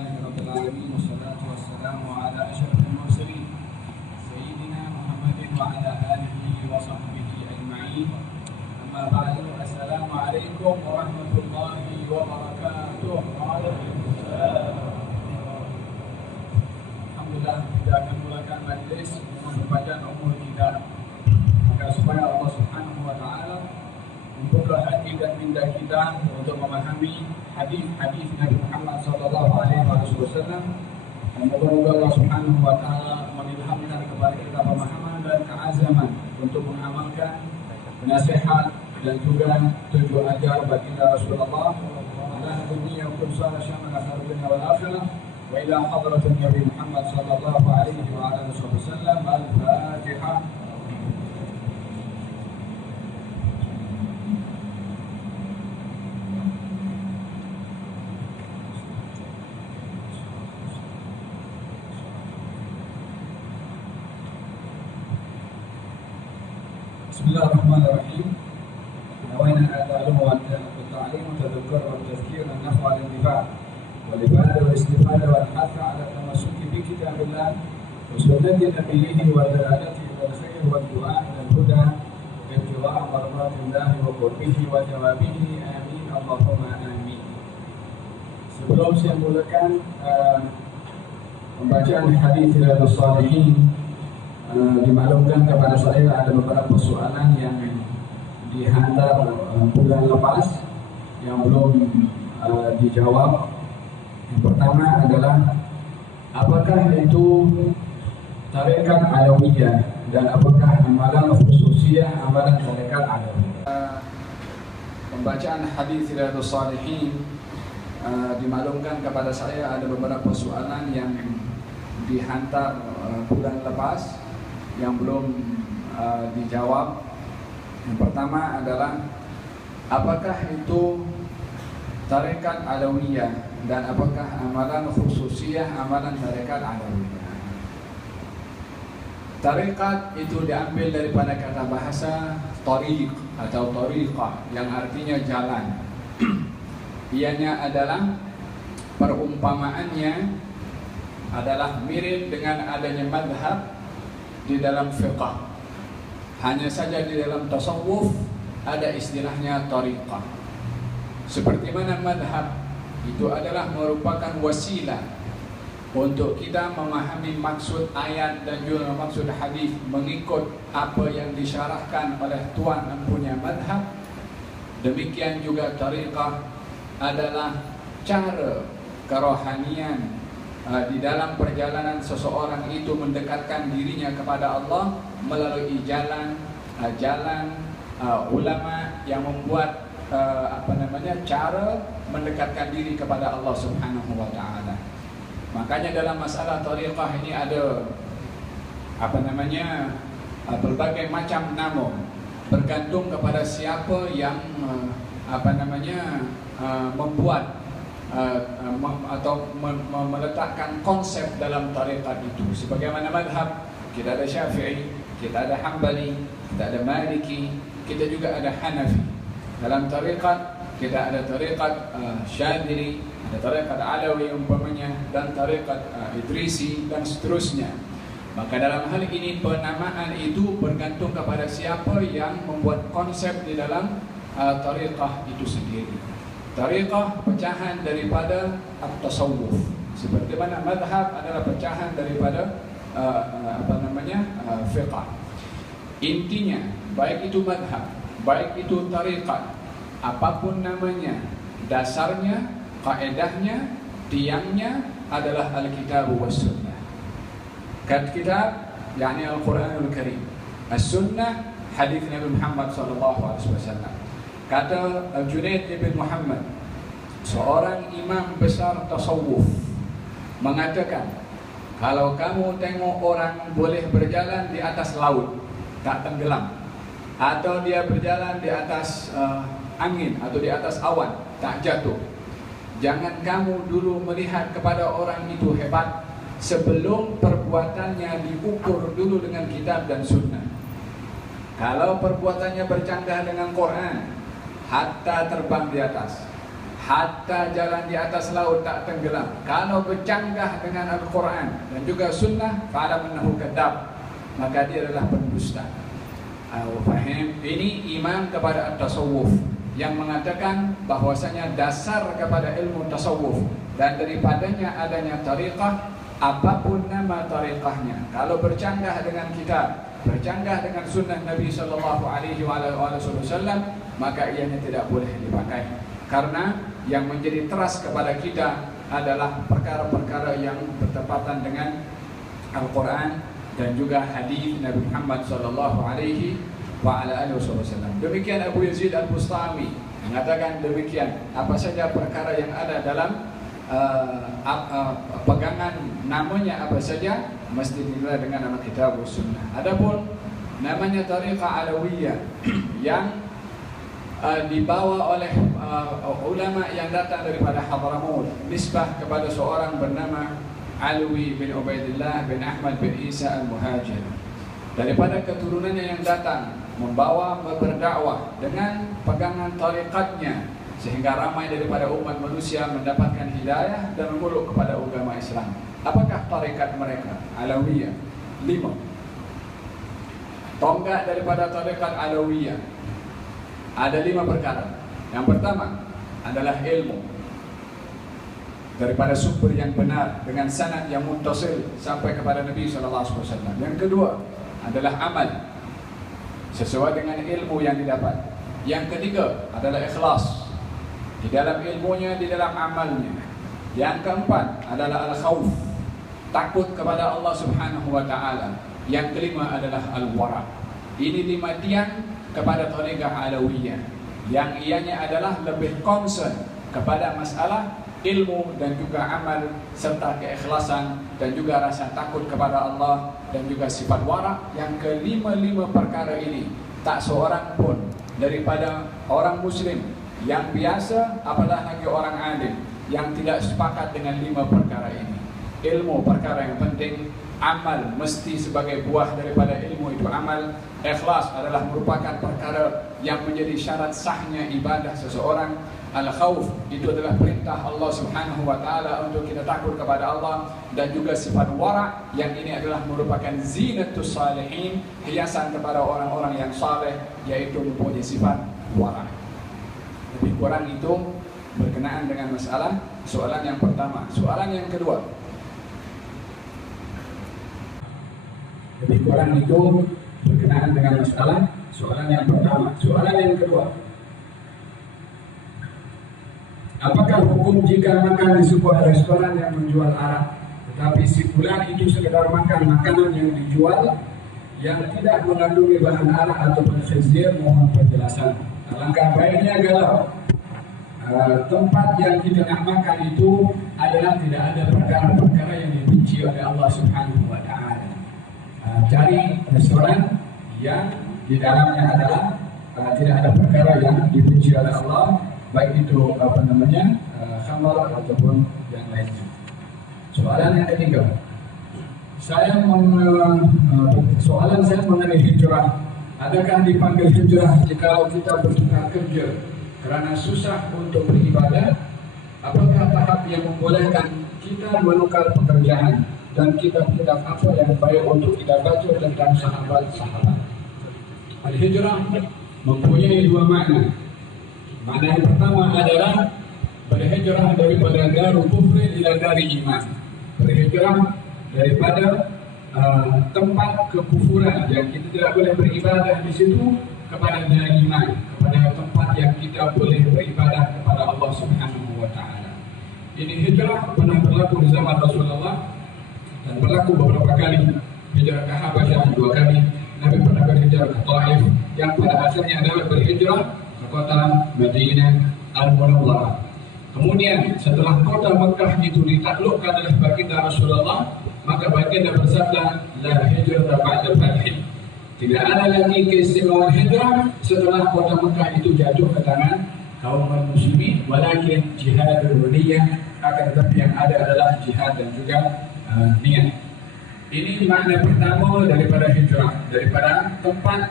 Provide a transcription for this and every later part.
لله رب العالمين والصلاة والسلام على أشرف المرسلين سيدنا محمد وعلى آله وصحبه أجمعين. أما بعد، السلام عليكم ورحمة الله وبركاته. Alhamdulillah, kita akan mulakan majlis memperpanjang umur kita. Maka supaya Allah Subhanahu wa taala membuka hati dan minda kita untuk memahami hadis-hadis Nabi Muhammad sallallahu alaihi wasallam. Semoga Allah Subhanahu wa taala mengilhamkan kepada kita pemahaman dan keazaman untuk mengamalkan nasihat dan juga tujuan ajar baginda Rasulullah. Ala dunia kun sala syamala khairuddin wal akhirah wa ila hadratin Nabi Muhammad sallallahu alaihi wa alihi wasallam. Al-Fatihah. Bismillahirrahmanirrahim. Nawaina al-ta'lim wa tadhakkar wa tadhkir an-naf'a wal-intifa' wal-ibada wal-istifada wal-hath 'ala tamassuki bi kitabillah wa sunnati nabiyhi wa dalalati ila al-khair wa du'a ila al-huda wa ittiba' mardatillah wa qurbihi wa thawabihi. Amin Allahumma amin. Sebelum saya mulakan pembacaan hadis Riyadhus Shalihin, dimaklumkan kepada saya ada beberapa soalan yang dihantar bulan lepas yang belum dijawab. Yang pertama adalah apakah itu tarekat Alawiyah dan apakah amalan khususiyah amalan tarekat Alawiyah. Pembacaan hadis Riyadhus Shalihin dimaklumkan kepada saya ada beberapa soalan yang dihantar bulan lepas yang belum dijawab. Yang pertama adalah apakah itu tarekat Alawiyah dan apakah amalan khususiyah amalan tarekat Alawiyah. Tarekat itu diambil daripada kata bahasa tariq atau tariqah yang artinya jalan. Ianya adalah perumpamaannya adalah mirip dengan adanya madhab di dalam fiqh. Hanya saja di dalam tasawuf ada istilahnya tariqah. Seperti mana madhab itu adalah merupakan wasilah untuk kita memahami maksud ayat dan juga maksud hadis mengikut apa yang disyarahkan oleh tuan empunya madhab. Demikian juga tariqah adalah cara kerohanian di dalam perjalanan seseorang itu mendekatkan dirinya kepada Allah melalui jalan ulama yang membuat cara mendekatkan diri kepada Allah Subhanahu wa taala. Makanya dalam masalah tariqah ini ada berbagai macam nama bergantung kepada siapa yang membuat atau meletakkan konsep dalam tarekat itu. Sebagaimana madhab, kita ada Syafi'i, kita ada Hambali, kita ada Maliki, kita juga ada Hanafi. Dalam tarekat kita ada tarekat Syadili, ada tarekat Alawi umpamanya, dan tarekat Idrisi dan seterusnya. Maka dalam hal ini penamaan itu bergantung kepada siapa yang membuat konsep di dalam tarekat itu sendiri. Tariqah pecahan daripada at-tasawuf. Seperti mana madhab adalah pecahan daripada fiqh. Intinya, baik itu madhab, baik itu tariqah, apapun namanya, dasarnya, kaedahnya, tiangnya adalah Al-Kitab wa Sunnah. Kitab yakni Al-Quranul Karim, As-Sunnah hadis Nabi Muhammad sallallahu alaihi wasallam. Kata Junaid ibn Muhammad, seorang imam besar tasawuf, mengatakan, kalau kamu tengok orang boleh berjalan di atas laut, tak tenggelam, atau dia berjalan di atas angin atau di atas awan, tak jatuh, jangan kamu dulu melihat kepada orang itu hebat sebelum perbuatannya diukur dulu dengan kitab dan sunnah. Kalau perbuatannya bercanggah dengan Quran, hatta terbang di atas, hatta jalan di atas laut tak tenggelam. Kalau bercanggah dengan Al-Quran dan juga Sunnah, fa'alam annahu kadzab, maka dia adalah pendusta. Faham? Ini iman kepada at-tasawuf yang mengatakan bahwasanya dasar kepada ilmu tasawuf dan daripadanya adanya tariqah, apapun nama tariqahnya, kalau bercanggah dengan kitab, bercanggah dengan sunnah Nabi sallallahu alaihi wasallam, maka ianya tidak boleh dipakai. Karena yang menjadi teras kepada kita adalah perkara-perkara yang bertepatan dengan Al-Quran dan juga hadis Nabi Muhammad sallallahu alaihi wasallam. Demikian Abu Yazid Al-Bustami mengatakan demikian, apa saja perkara yang ada dalam pegangan namanya apa saja mesti dinilai dengan nama kitab dan sunnah. Adapun namanya tariqah alawiyah yang dibawa oleh ulama yang datang daripada Hadramut, nisbah kepada seorang bernama Alwi bin Ubaidillah bin Ahmad bin Isa Al-Muhajir. Daripada keturunannya yang datang membawa berdakwah dengan pegangan tariqatnya, sehingga ramai daripada umat manusia mendapatkan hidayah dan memeluk kepada agama Islam. Apakah tarikat mereka? Alawiyah. 5. Tonggak daripada tarikat Alawiyah ada 5 perkara. Yang pertama adalah ilmu daripada sumber yang benar dengan sanad yang muttasil sampai kepada Nabi SAW. Yang kedua adalah amal sesuai dengan ilmu yang didapat. Yang ketiga adalah ikhlas di dalam ilmunya, di dalam amalnya. Yang keempat adalah al-khawf, takut kepada Allah Subhanahu wa taala. Yang kelima adalah al-wara. Ini 5 tiang kepada tariqah alawiyah yang ianya adalah lebih concern kepada masalah ilmu dan juga amal serta keikhlasan dan juga rasa takut kepada Allah dan juga sifat wara. Yang kelima-lima perkara ini tak seorang pun daripada orang muslim yang biasa apalagi lagi orang alim yang tidak sepakat dengan 5 perkara ini. Ilmu perkara yang penting, amal mesti sebagai buah daripada ilmu itu amal. Ikhlas adalah merupakan perkara yang menjadi syarat sahnya ibadah seseorang. Al-khawf itu adalah perintah Allah Subhanahu wa taala untuk kita takut kepada Allah, dan juga sifat wara yang ini adalah merupakan zinatus salihin, hiasan kepada orang-orang yang saleh, yaitu mempunyai sifat wara. Lebih kurang itu berkenaan dengan masalah soalan yang pertama. Soalan yang kedua, lebih kurang itu berkenaan dengan masalah soalan yang pertama. Soalan yang kedua, apakah hukum jika makan di sebuah restoran yang menjual arak, tetapi si fulan itu sekedar makan makanan yang dijual yang tidak mengandungi bahan arak atau khinzir? Mohon penjelasan. Alangkah baiknya kalau tempat yang kita nak makan itu adalah tidak ada perkara-perkara yang dibenci oleh Allah Subhanahu wa taala. Cari restoran yang di dalamnya adalah tidak ada perkara yang dibenci oleh Allah, baik itu khamar ataupun yang lainnya. Soalan yang ketiga, soalan saya mengenai hijrah. Adakah dipanggil hijrah jika kita bertukar kerja kerana susah untuk beribadah? Apakah tahap yang membolehkan kita menukar pekerjaan dan kitab-kitab apa yang baik untuk kita baca tentang sahabat-sahabat? Al-hijrah mempunyai 2 makna. Makna yang pertama adalah berhijrah daripada darul kufri ila dari iman. Berhijrah daripada tempat kekufuran yang kita tidak boleh beribadah di situ kepada dari iman, kepada tempat yang kita boleh beribadah kepada Allah Subhanahu wa taala. Ini hijrah pernah berlaku di zaman Rasulullah dan berlaku beberapa kali. Hijrah ke Habasyah 2 kali. Nabi pernah berhijrah ke Taif, yang pada asalnya adalah berhijrah ke kota Madinah Al-Munawwarah. Kemudian setelah kota Mekah itu ditaklukkan oleh baginda Rasulullah, maka baginda bersabda, la hijrata ba'da fath. Tidak ada lagi keistimewaan hijrah setelah kota Mekah itu jatuh ke tangan kaum muslimin, walakin jihadul niyah, akan tetapi yang ada adalah jihad dan juga niat. Ini makna pertama daripada hijrah, daripada tempat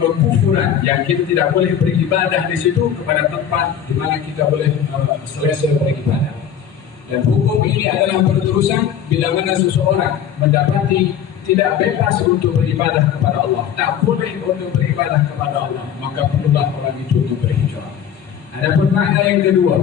kekufuran yang kita tidak boleh beribadah di situ kepada tempat di mana kita boleh selesai beribadah. Dan hukum ini adalah berterusan bila mana seseorang mendapati tidak bebas untuk beribadah kepada Allah, tak boleh untuk beribadah kepada Allah, maka perlulah orang itu untuk berhijrah. Adapun makna yang kedua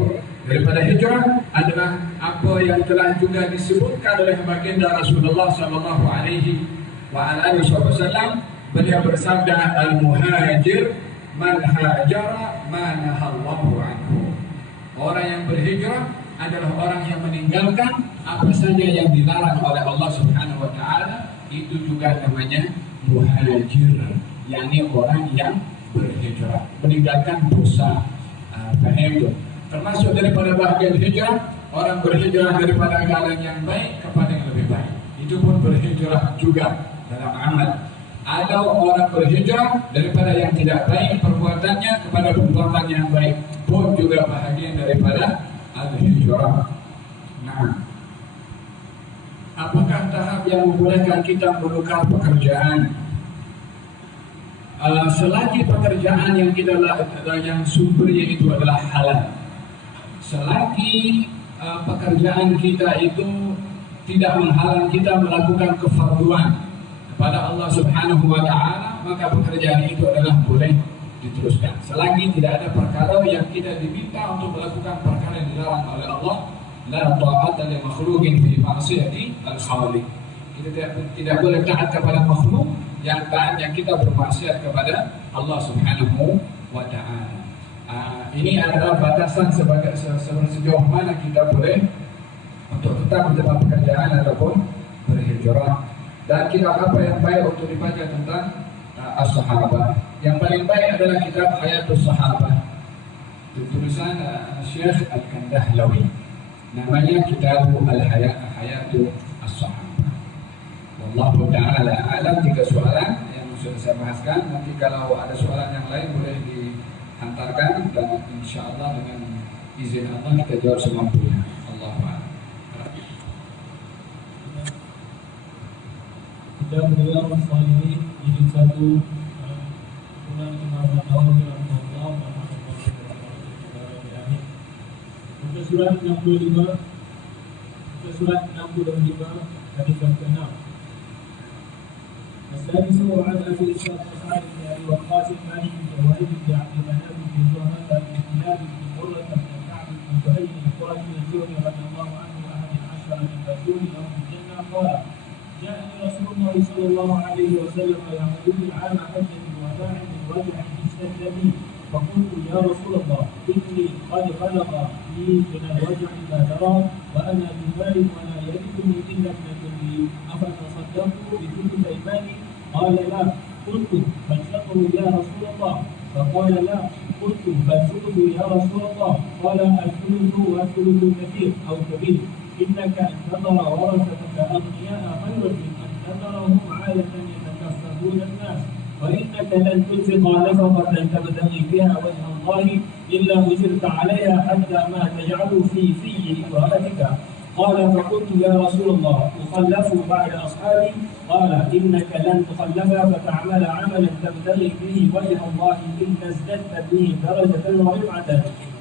daripada hijrah adalah apa yang telah juga disebutkan oleh baginda Rasulullah sallallahu alaihi wasallam. Beliau bersabda, al-muhajir man hajara ma nahallahu anhu. Orang yang berhijrah adalah orang yang meninggalkan apa saja yang dilarang oleh Allah Subhanahu wa taala. Itu juga namanya muhajir, yakni orang yang berhijrah, meninggalkan dosa. Faham tu? Termasuk daripada bahagian hijrah, orang berhijrah daripada jalan yang baik kepada yang lebih baik. Itu pun berhijrah juga dalam amal. Ada orang berhijrah daripada yang tidak baik perbuatannya kepada perbuatan yang baik, pun juga bahagian daripada al-hijrah. Nah, apakah tahap yang membolehkan kita menukar pekerjaan? Selagi pekerjaan yang kita yang sumbernya itu adalah halal, selagi pekerjaan kita itu tidak menghalang kita melakukan kefarduan kepada Allah Subhanahu wa taala, maka pekerjaan itu adalah boleh diteruskan. Selagi tidak ada perkara yang kita diminta untuk melakukan perkara yang dilarang oleh Allah, la ta'ata li makhluqin fi ma'siyati al-khaliq. Kita tidak boleh taat kepada makhluk yang taatnya kita bermaksiat kepada Allah Subhanahu wa taala. Ini adalah batasan sejauh mana kita boleh untuk tetap di tempat pekerjaan ataupun berhijrah. Dan kitab apa yang baik untuk dibaca tentang as-sahabah? Yang paling baik adalah kitab Hayatus Sahabah, tulisan Syekh Al-Kandahlawi. Namanya kitab Hayatu as-Sahabah. Wallahu ta'ala alam. 3 soalan yang sudah saya bahaskan. Nanti kalau ada soalan yang lain boleh dihantarkan, dan insyaAllah dengan izin Allah kita jawab semampunya. Allahu a'lam. Kita beliau masalah ini jilid 1 bulan 15 tahun dalam Allah. Muka surat 65, muka surat 65 hadis yang ke-6. السادس عن ابي اسحاق سعد بن ابي وقاص مالك بن الوليد بن عبد المناف بن زهره بن كلاب بن مره بن كعب بن زهير بن قريش الزهري رضي الله عنه احد العشره من رسول لهم في الجنه قال: جاءني رسول الله صلى الله عليه وسلم يعودني عام حجة الوداع من وجع اشتد بي، فقلت: يا رسول الله إني قد بلغ لي من الوجع ما ترى، وأنا جبال ولا يرثني إلا ابنة لي، أفتصدقت بثلث مالي؟ قال: لا. قلت: فالشطر يا رسول الله؟ فقال: لا. قلت: فالثلث يا رسول الله؟ قال: الثلث والثلث كثير أو كبير، إنك أن تذر ورثتك أغنياء خير من أن تذرهم عالة يتكففون الناس، وإنك لن تنفق نفقة تبتغي بها وجه الله إلا أجرت عليها حتى ما تجعل في امرأتك. قال: فقلت: يا رسول الله أخلف بعد أصحابي؟ قال: إنك لن تخلف فتعمل عملا تبتغي به وجه الله إلا ازددت به درجة ورفعة،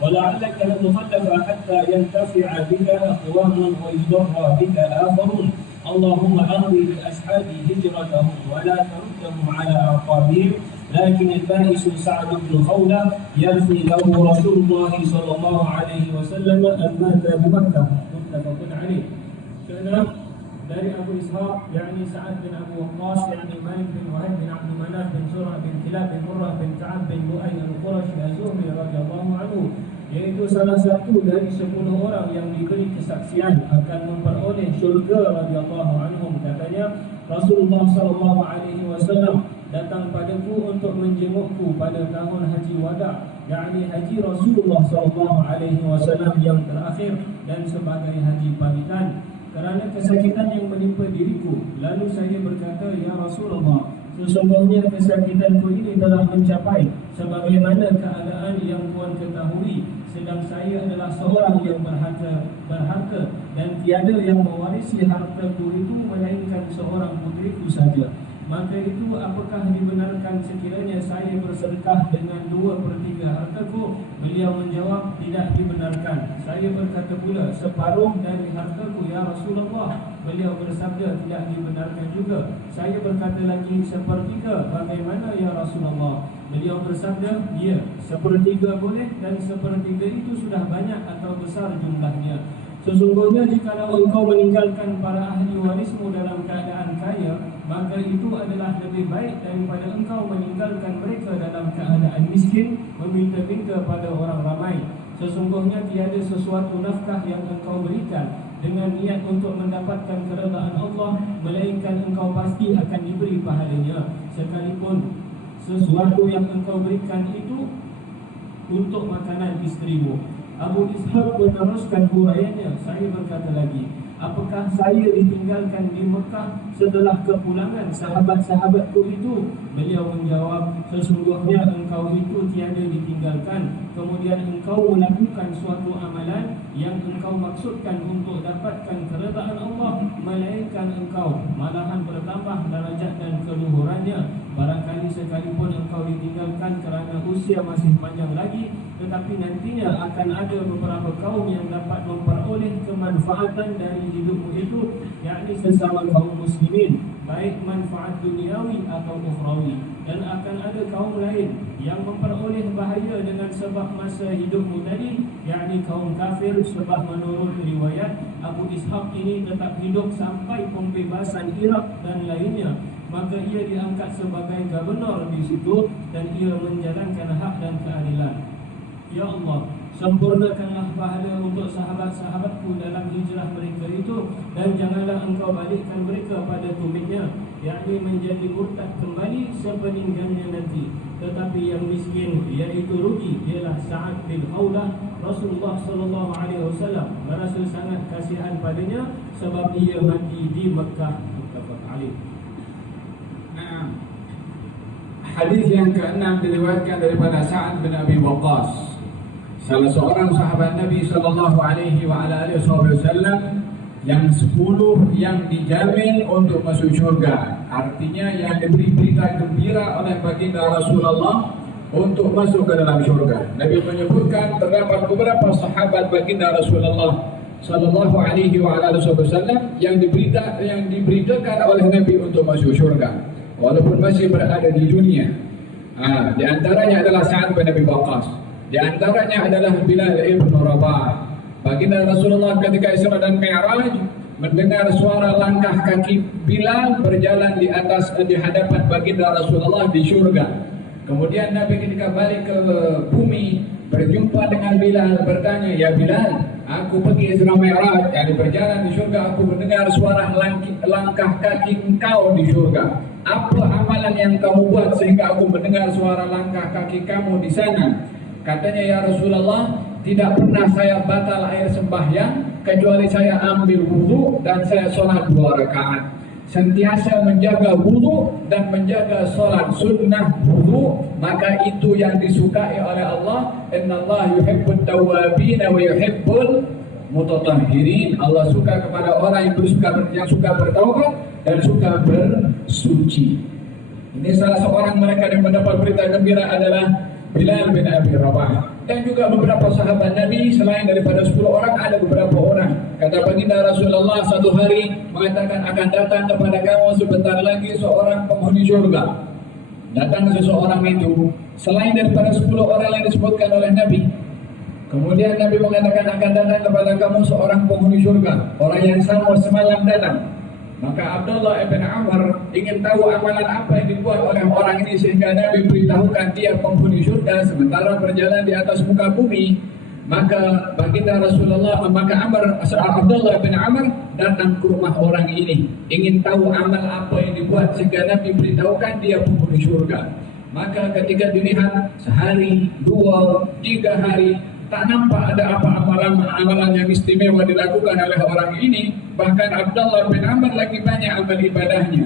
ولعلك لن تخلف حتى ينتفع بك أقوام ويضر بك آخرون. اللهم أغفر لأصحابي هجرتهم ولا تردهم على أعقابهم. لكن البائس سعد بن خولة يرثي له رسول الله صلى الله عليه وسلم أن مات بمكة. متفق عليه. كلام dari Abu Ishaq, yakni Sa'ad bin Abu Waqqas, yakni Malik bin Wahid bin Abd Manaf bin Surah bin Kilab bin Murrah bin Ka'ab bin Lu'ay al-Qurashi az-Zuhri radhiyallahu anhu, yaitu salah satu dari 10 orang yang diberi kesaksian akan memperoleh syurga radhiyallahu anhum. Katanya, Rasulullah sallallahu alaihi wasallam datang padaku untuk menjengukku pada tahun haji wada, yakni haji Rasulullah sallallahu alaihi wasallam yang terakhir dan sebagai haji pamitan, kerana kesakitan yang menimpa diriku. Lalu saya berkata: Ya Rasulullah, sesungguhnya kesakitanku ini telah mencapai sebagaimana keadaan yang Tuhan ketahui, sedang saya adalah seorang yang berharta dan tiada yang mewarisi hartaku itu melainkan seorang putriku saja. maka itu apakah dibenarkan sekiranya saya bersedekah dengan 2/3 hartaku? Beliau menjawab, tidak dibenarkan. Saya berkata pula, separuh dari hartaku ya Rasulullah. Beliau bersabda, tidak dibenarkan juga. Saya berkata lagi, 1/3 bagaimana ya Rasulullah? Beliau bersabda, ya, 1/3 boleh, dan 1/3 itu sudah banyak atau besar jumlahnya. Sesungguhnya jikalau engkau meninggalkan para ahli warismu dalam keadaan kaya, maka itu adalah lebih baik daripada engkau meninggalkan mereka dalam keadaan miskin, meminta-minta pada orang ramai. Sesungguhnya tiada sesuatu nafkah yang engkau berikan dengan niat untuk mendapatkan keredaan Allah, melainkan engkau pasti akan diberi pahalanya, sekalipun sesuatu yang engkau berikan itu untuk makanan istrimu. Abu Ishaq meneruskan huraiannya. Saya berkata lagi, apakah saya ditinggalkan di Mekah setelah kepulangan sahabat-sahabatku itu? Beliau menjawab, sesungguhnya engkau itu tiada ditinggalkan. Kemudian engkau melakukan suatu amalan yang engkau maksudkan untuk dapatkan keredaan Allah, melainkan engkau malahan bertambah darajat dan keluhurannya. Barangkali sekalipun engkau ditinggalkan kerana usia masih panjang lagi, tetapi nantinya akan ada beberapa kaum yang dapat memperoleh kemanfaatan dari hidupmu itu, yakni sesama kaum muslimin, baik manfaat duniawi atau ukhrawi. Dan akan ada kaum lain yang memperoleh bahaya dengan sebab masa hidupmu tadi, yakni kaum kafir, sebab menurut riwayat Abu Ishaq ini tetap hidup sampai pembebasan Iraq dan lainnya. Maka ia diangkat sebagai gubernur di situ dan ia menjalankan hak dan keadilan. Ya Allah, sempurnakanlah pahala untuk sahabat-sahabatku dalam hijrah mereka itu, dan janganlah engkau balikkan mereka pada tumitnya, yakni menjadi murtad kembali sepeninggalnya nanti. Tetapi yang miskin, iaitu rugi, ialah Sa'ad bin Khawlah. Rasulullah SAW merasa sangat kasihan padanya sebab ia mati di Mekah. Muttafaq alaih. Hadis yang ke-6 diriwayatkan daripada Sa'ad bin Abi Waqqas, salah seorang sahabat Nabi sallallahu alaihi wasallam yang 10 yang dijamin untuk masuk syurga. Artinya yang diberi berita gembira oleh baginda Rasulullah untuk masuk ke dalam syurga. Nabi menyebutkan terdapat beberapa sahabat baginda Rasulullah sallallahu alaihi wasallam yang diberitakan oleh Nabi untuk masuk syurga walaupun masih berada di dunia. Di antaranya adalah Sa'ad bin Abi Waqqas. Di antaranya adalah Bilal ibn Rabah. Baginda Rasulullah ketika Isra dan Mi'raj mendengar suara langkah kaki Bilal berjalan di hadapan baginda Rasulullah di syurga. Kemudian Nabi ketika balik ke bumi berjumpa dengan Bilal, bertanya, "Ya Bilal, aku pergi Isra Mi'raj, yakni berjalan di syurga, aku mendengar suara langkah kaki engkau di syurga. Apa amalan yang kamu buat sehingga aku mendengar suara langkah kaki kamu di sana?" Katanya, "Ya Rasulullah, tidak pernah saya batal air sembahyang kecuali saya ambil wudu dan saya sholat 2 rakaat. Sentiasa menjaga wudu dan menjaga sholat sunnah wudu, maka itu yang disukai oleh Allah. Innallaha yuhibbut tawwabin wa yuhibbul mutatahhirin." Allah suka kepada orang yang suka bertaubat dan suka bersuci. Ini salah seorang mereka yang mendapat berita gembira adalah Bilal bin Abi Rabah. Dan juga beberapa sahabat Nabi selain daripada 10 orang, ada beberapa orang. Kata baginda Rasulullah satu hari mengatakan, akan datang kepada kamu sebentar lagi seorang penghuni surga. Datang seseorang itu selain daripada 10 orang yang disebutkan oleh Nabi. Kemudian Nabi mengatakan akan datang kepada kamu seorang penghuni surga, orang yang sama semalam datang. Maka Abdullah ibn Amr ingin tahu amalan apa yang dibuat oleh orang ini sehingga Nabi beritahukan dia penghuni surga sementara berjalan di atas muka bumi. Maka baginda Rasulullah, Abdullah bin Amr datang ke rumah orang ini ingin tahu amal apa yang dibuat sehingga Nabi beritahukan dia penghuni surga. Maka ketika dilihat sehari, 2, 3 hari, tak nampak ada apa amalan yang istimewa dilakukan oleh orang ini. Bahkan Abdullah bin Amr lagi banyak amal ibadahnya.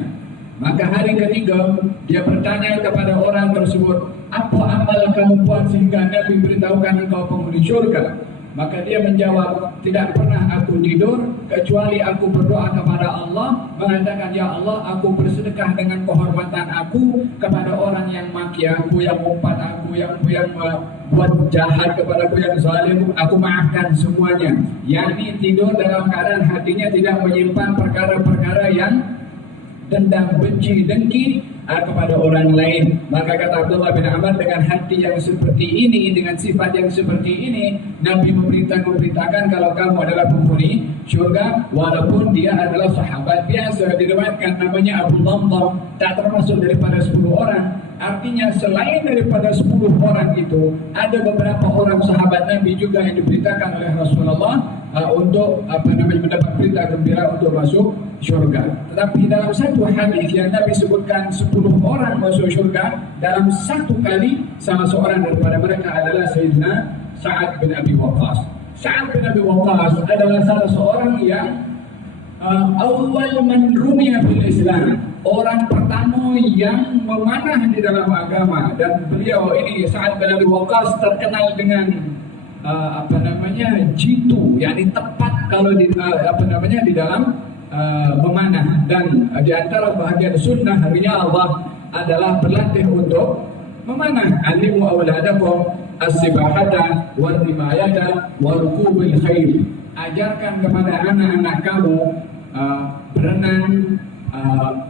Maka hari ketiga dia bertanya kepada orang tersebut, apa amal kamu buat sehingga Nabi beritahukan engkau penghuni syurga? Maka dia menjawab, tidak pernah aku tidur kecuali aku berdoa kepada Allah, mengatakan, ya Allah, aku bersedekah dengan kehormatan aku kepada orang yang maki aku, yang umpat aku, yang buat jahat kepada aku, yang zalim, aku maafkan semuanya. Yakni tidur dalam keadaan hatinya tidak menyimpan perkara-perkara yang dendam, benci, dengki kepada orang lain. Maka kata Abdullah bin Amr, dengan hati yang seperti ini, dengan sifat yang seperti ini, Nabi memberitakan kalau kamu adalah penghuni syurga, walaupun dia adalah sahabat biasa. Diriwayatkan namanya Abu Dhamdam, tak termasuk daripada 10 orang. Artinya selain daripada 10 orang itu, ada beberapa orang sahabat Nabi juga yang diberitakan oleh Rasulullah untuk mendapat berita gembira untuk masuk syurga. Tetapi dalam satu hadis yang Nabi sebutkan 10 orang masuk syurga, dalam satu kali salah seorang daripada mereka adalah Sayyidina Sa'ad bin Abi Waqqas. Sa'ad bin Abi Waqqas adalah salah seorang yang awal man rumiya fil Islam, orang pertama yang memanah di dalam agama. Dan beliau ini, Sa'ad bin Abi Waqqas, terkenal dengan jitu, yakni tepat kalau di dalam memanah. Dan di antara bahagian sunnah riyadhah adalah berlatih untuk memanah. Alimu awladakum as-sibahata wal rimayata wa rukubil khair. Ajarkan kepada anak-anak kamu berenang,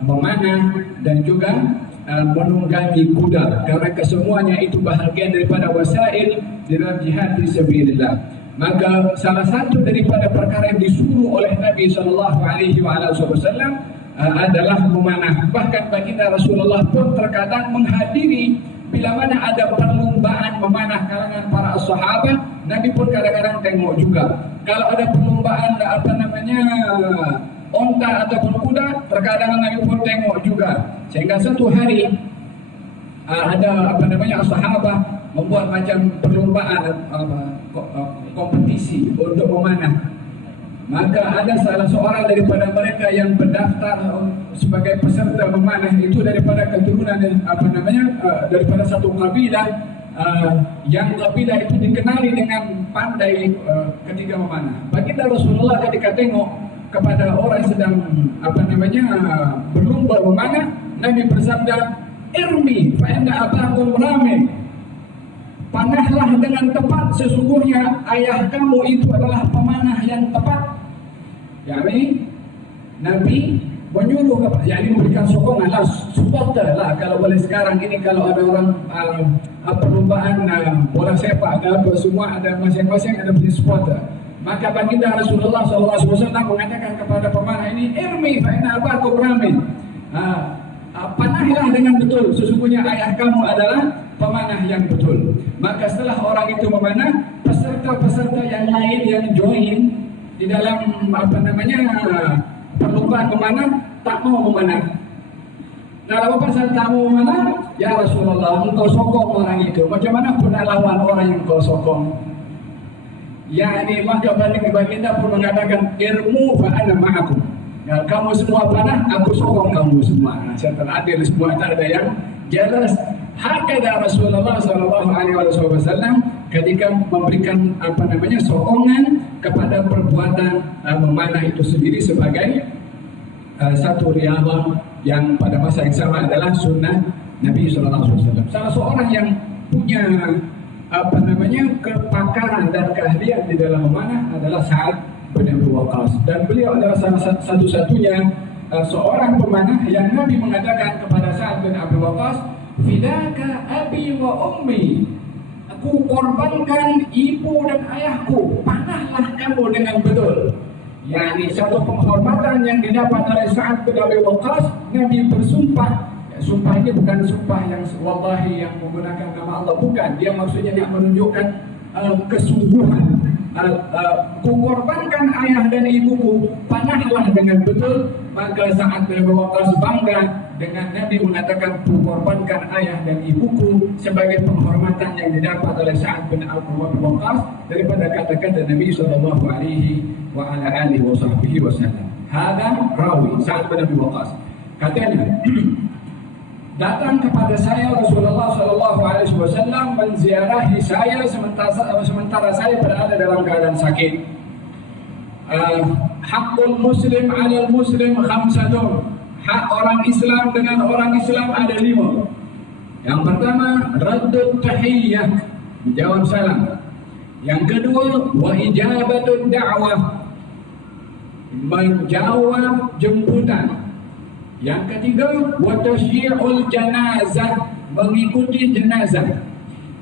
memanah, dan juga menunggangi kuda, karena kesemuanya itu bahagian daripada wasail di dalam jihad fi sabilillah. Maka salah satu daripada perkara yang disuruh oleh Nabi SAW adalah memanah. Bahkan baginda Rasulullah pun terkadang menghadiri bila mana ada perlombaan memanah kalangan para sahabat. Nabi pun kadang-kadang tengok juga. Kalau ada perlombaan onta ataupun kuda, terkadang Nabi pun tengok juga. Sehingga satu hari ada sahabat membuat macam perlombaan kompetisi untuk memanah. Maka ada salah seorang daripada mereka yang berdaftar sebagai peserta memanah itu daripada keturunan daripada satu kabilah yang kabilah itu dikenali dengan pandai ketika memanah. Baginda Rasulullah ketika tengok kepada orang sedang berlomba memanah, Nabi bersabda, irmi fa inna abakum rami. Panahlah dengan tepat, sesungguhnya ayah kamu itu adalah pemanah yang tepat. Yakni Nabi menyuruh, yakni memberikan sokongan lah, supporter lah kalau boleh sekarang ini. Kalau ada orang perlombaan bola sepak atau semua ada masing-masing ada punya supporter. Maka baginda Rasulullah SAW mengatakan kepada pemanah ini, irmi fa inna abakum rami. Panahlah dengan betul, sesungguhnya ayah kamu adalah pemanah yang betul. Maka setelah orang itu memanah, peserta-peserta yang lain yang join di dalam perlombaan memanah tak mau memanah. Kalau pasal tak mau memanah, ya Rasulullah, engkau sokong orang itu. Macam mana pun lawan orang yang kau sokong. Maka baginda pun mengatakan, irmu fa ana ma'akum. Kamu semua panah, aku sokong kamu semua. Secara adil semua, tak ada yang jelas. Hakada Rasulullah SAW ketika memberikan sokongan kepada perbuatan memanah itu sendiri sebagai satu riyadhah yang pada masa yang sama adalah sunnah Nabi SAW. Salah seorang yang punya kepakaran dan keahlian di dalam memanah adalah Sa'ad bin Abi Waqqas, dan beliau adalah salah satu-satunya seorang pemanah yang Nabi mengatakan kepada Sa'ad bin Abi Waqqas, fidaka abi wa ummi, aku korbankan ibu dan ayahku, panahlah kamu dengan betul. Yani satu penghormatan yang didapat oleh Sa'ad bin Abi Waqqas. Nabi bersumpah. Sumpah ini bukan sumpah yang wallahi yang menggunakan nama Allah, bukan. Dia maksudnya dia menunjukkan kesungguhan. Kukorbankan ayah dan ibuku, panahlah dengan betul. Maka Sa'ad bin Abi Waqqas bangga dengan Nabi mengatakan kukorbankan ayah dan ibuku sebagai penghormatan yang didapat oleh Sa'ad bin Abi Waqqas daripada kata-kata Nabi sallallahu alaihi wa ala alihi wasallam. Hada rawi Sa'ad bin Abi Waqqas. Katanya datang kepada saya Rasulullah Shallallahu Alaihi Wasallam menziarahi saya sementara saya berada dalam keadaan sakit. Hakul muslim alal muslim khamsatun. Hak orang Islam dengan orang Islam ada 5. Yang pertama, raddut tahiyyah, menjawab salam. Yang kedua, wa ijabatun da'wah, menjawab jemputan. Yang ketiga, wa tasyi'ul janazah, mengikuti jenazah.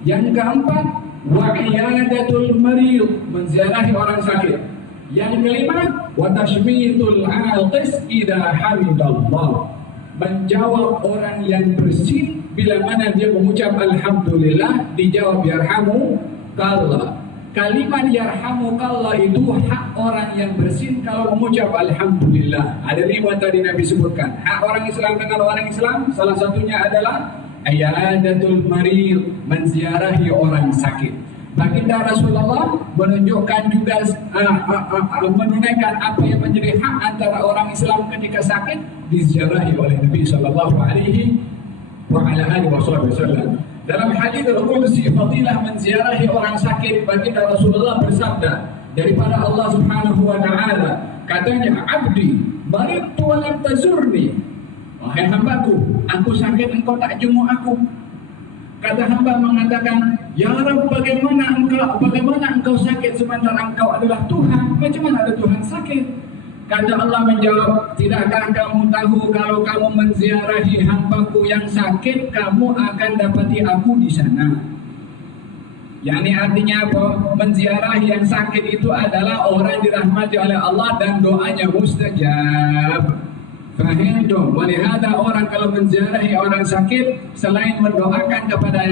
Yang keempat, wa iyadatul marid, menziarahi orang sakit. Yang kelima, wa tashmitul 'atis idza hamidallah, menjawab orang yang bersin bila mana dia mengucap alhamdulillah, dijawab yarhamukallah. Kalimat yarhamukallah itu hak orang yang bersin kalau mengucap alhamdulillah. Ada 5 tadi Nabi sebutkan. Hak orang Islam dengan orang Islam, salah satunya adalah iyadatul marid, menziarahi orang sakit. Baginda Rasulullah menunjukkan juga menunaikan apa yang menjadi hak antara orang Islam ketika sakit diziarahi oleh Nabi sallallahu alaihi wasallam. Dalam hadis al-Qudsi fadilah menziarahi orang sakit, baginda Rasulullah bersabda daripada Allah Subhanahu wa taala, katanya, "Abdi, maridtu wa lam tazurni." Wahai hambaku, aku sakit engkau tak jenguk aku. Kata hamba mengatakan, "Ya Rabb, bagaimana engkau sakit sementara engkau adalah Tuhan? Macam mana ada Tuhan sakit?" Kata Allah menjawab, "Tidakkah kamu tahu kalau kamu menziarahi hambaku yang sakit, kamu akan dapati aku di sana?" Yani artinya apa? Menziarahi yang sakit itu adalah orang dirahmati oleh Allah dan doanya mustajab. Fahim dong. Walihada orang kalau menziarahi orang sakit, selain mendoakan kepada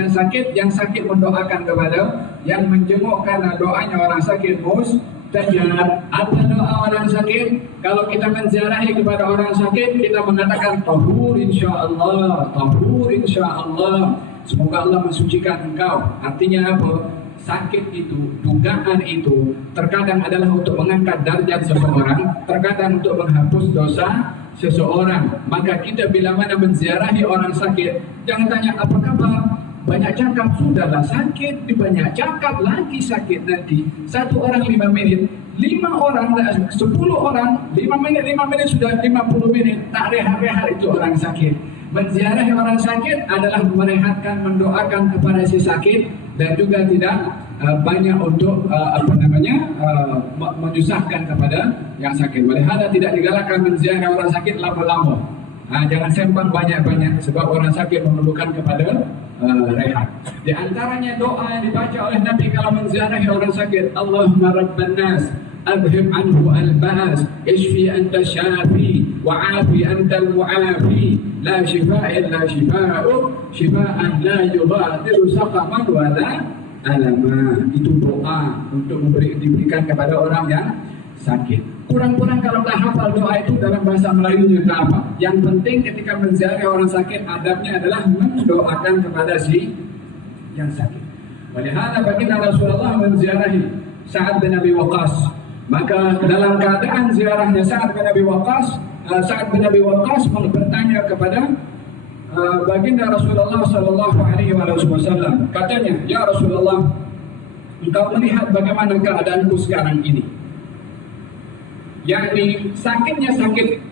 yang sakit mendoakan kepada yang menjenguk, karena doanya orang sakit mustajab. Apa doa orang sakit? Kalau kita menziarahi kepada orang sakit, kita mengatakan tahur insyaallah, tahur insyaallah. Semoga Allah mensucikan engkau. Artinya apa? Sakit itu, dugaan itu terkadang adalah untuk mengangkat derajat seseorang, terkadang untuk menghapus dosa seseorang. Maka kita bila mana menziarahi orang sakit, jangan tanya apa kabar, banyak cakap, sudahlah sakit, banyak cakap lagi sakit nanti. 1 orang 5 menit, 5 orang, 10 orang, 5 menit sudah 50 menit, tak rehat-rehat itu orang sakit. Menziarahi orang sakit adalah merehatkan, mendoakan kepada si sakit, dan juga tidak banyak untuk menyusahkan kepada yang sakit. Walihada tidak digalakkan menziarahi orang sakit lama-lama. Jangan sempang banyak-banyak, sebab orang sakit memerlukan kepada rehat. Di antaranya doa yang dibaca oleh Nabi kalau menziarahi orang sakit, Allahumma rabban nas adhib anhu al-ba'as, ishfi anta syafi, wa'afi anta al-mu'afi, la shifaa illa shifaa'uk, shifaa'an la yughadiru saqaman wa la alama. Itu doa untuk diberikan kepada orang yang sakit. Kurang-kurang kalau tak hafal doa itu dalam bahasa Melayunya tak apa. Yang penting ketika menziarahi orang sakit, adabnya adalah mendoakan kepada si yang sakit. Walihada baginda Rasulullah menziarahi Sa'ad bin Abi Waqqas. Maka dalam keadaan ziarahnya Sa'ad bin Abi Waqqas, Sa'ad bin Abi Waqqas bertanya kepada baginda Rasulullah sallallahu alaihi wasallam. Katanya, "Ya Rasulullah, engkau melihat bagaimana keadaanku sekarang ini." Yakni sakitnya sakit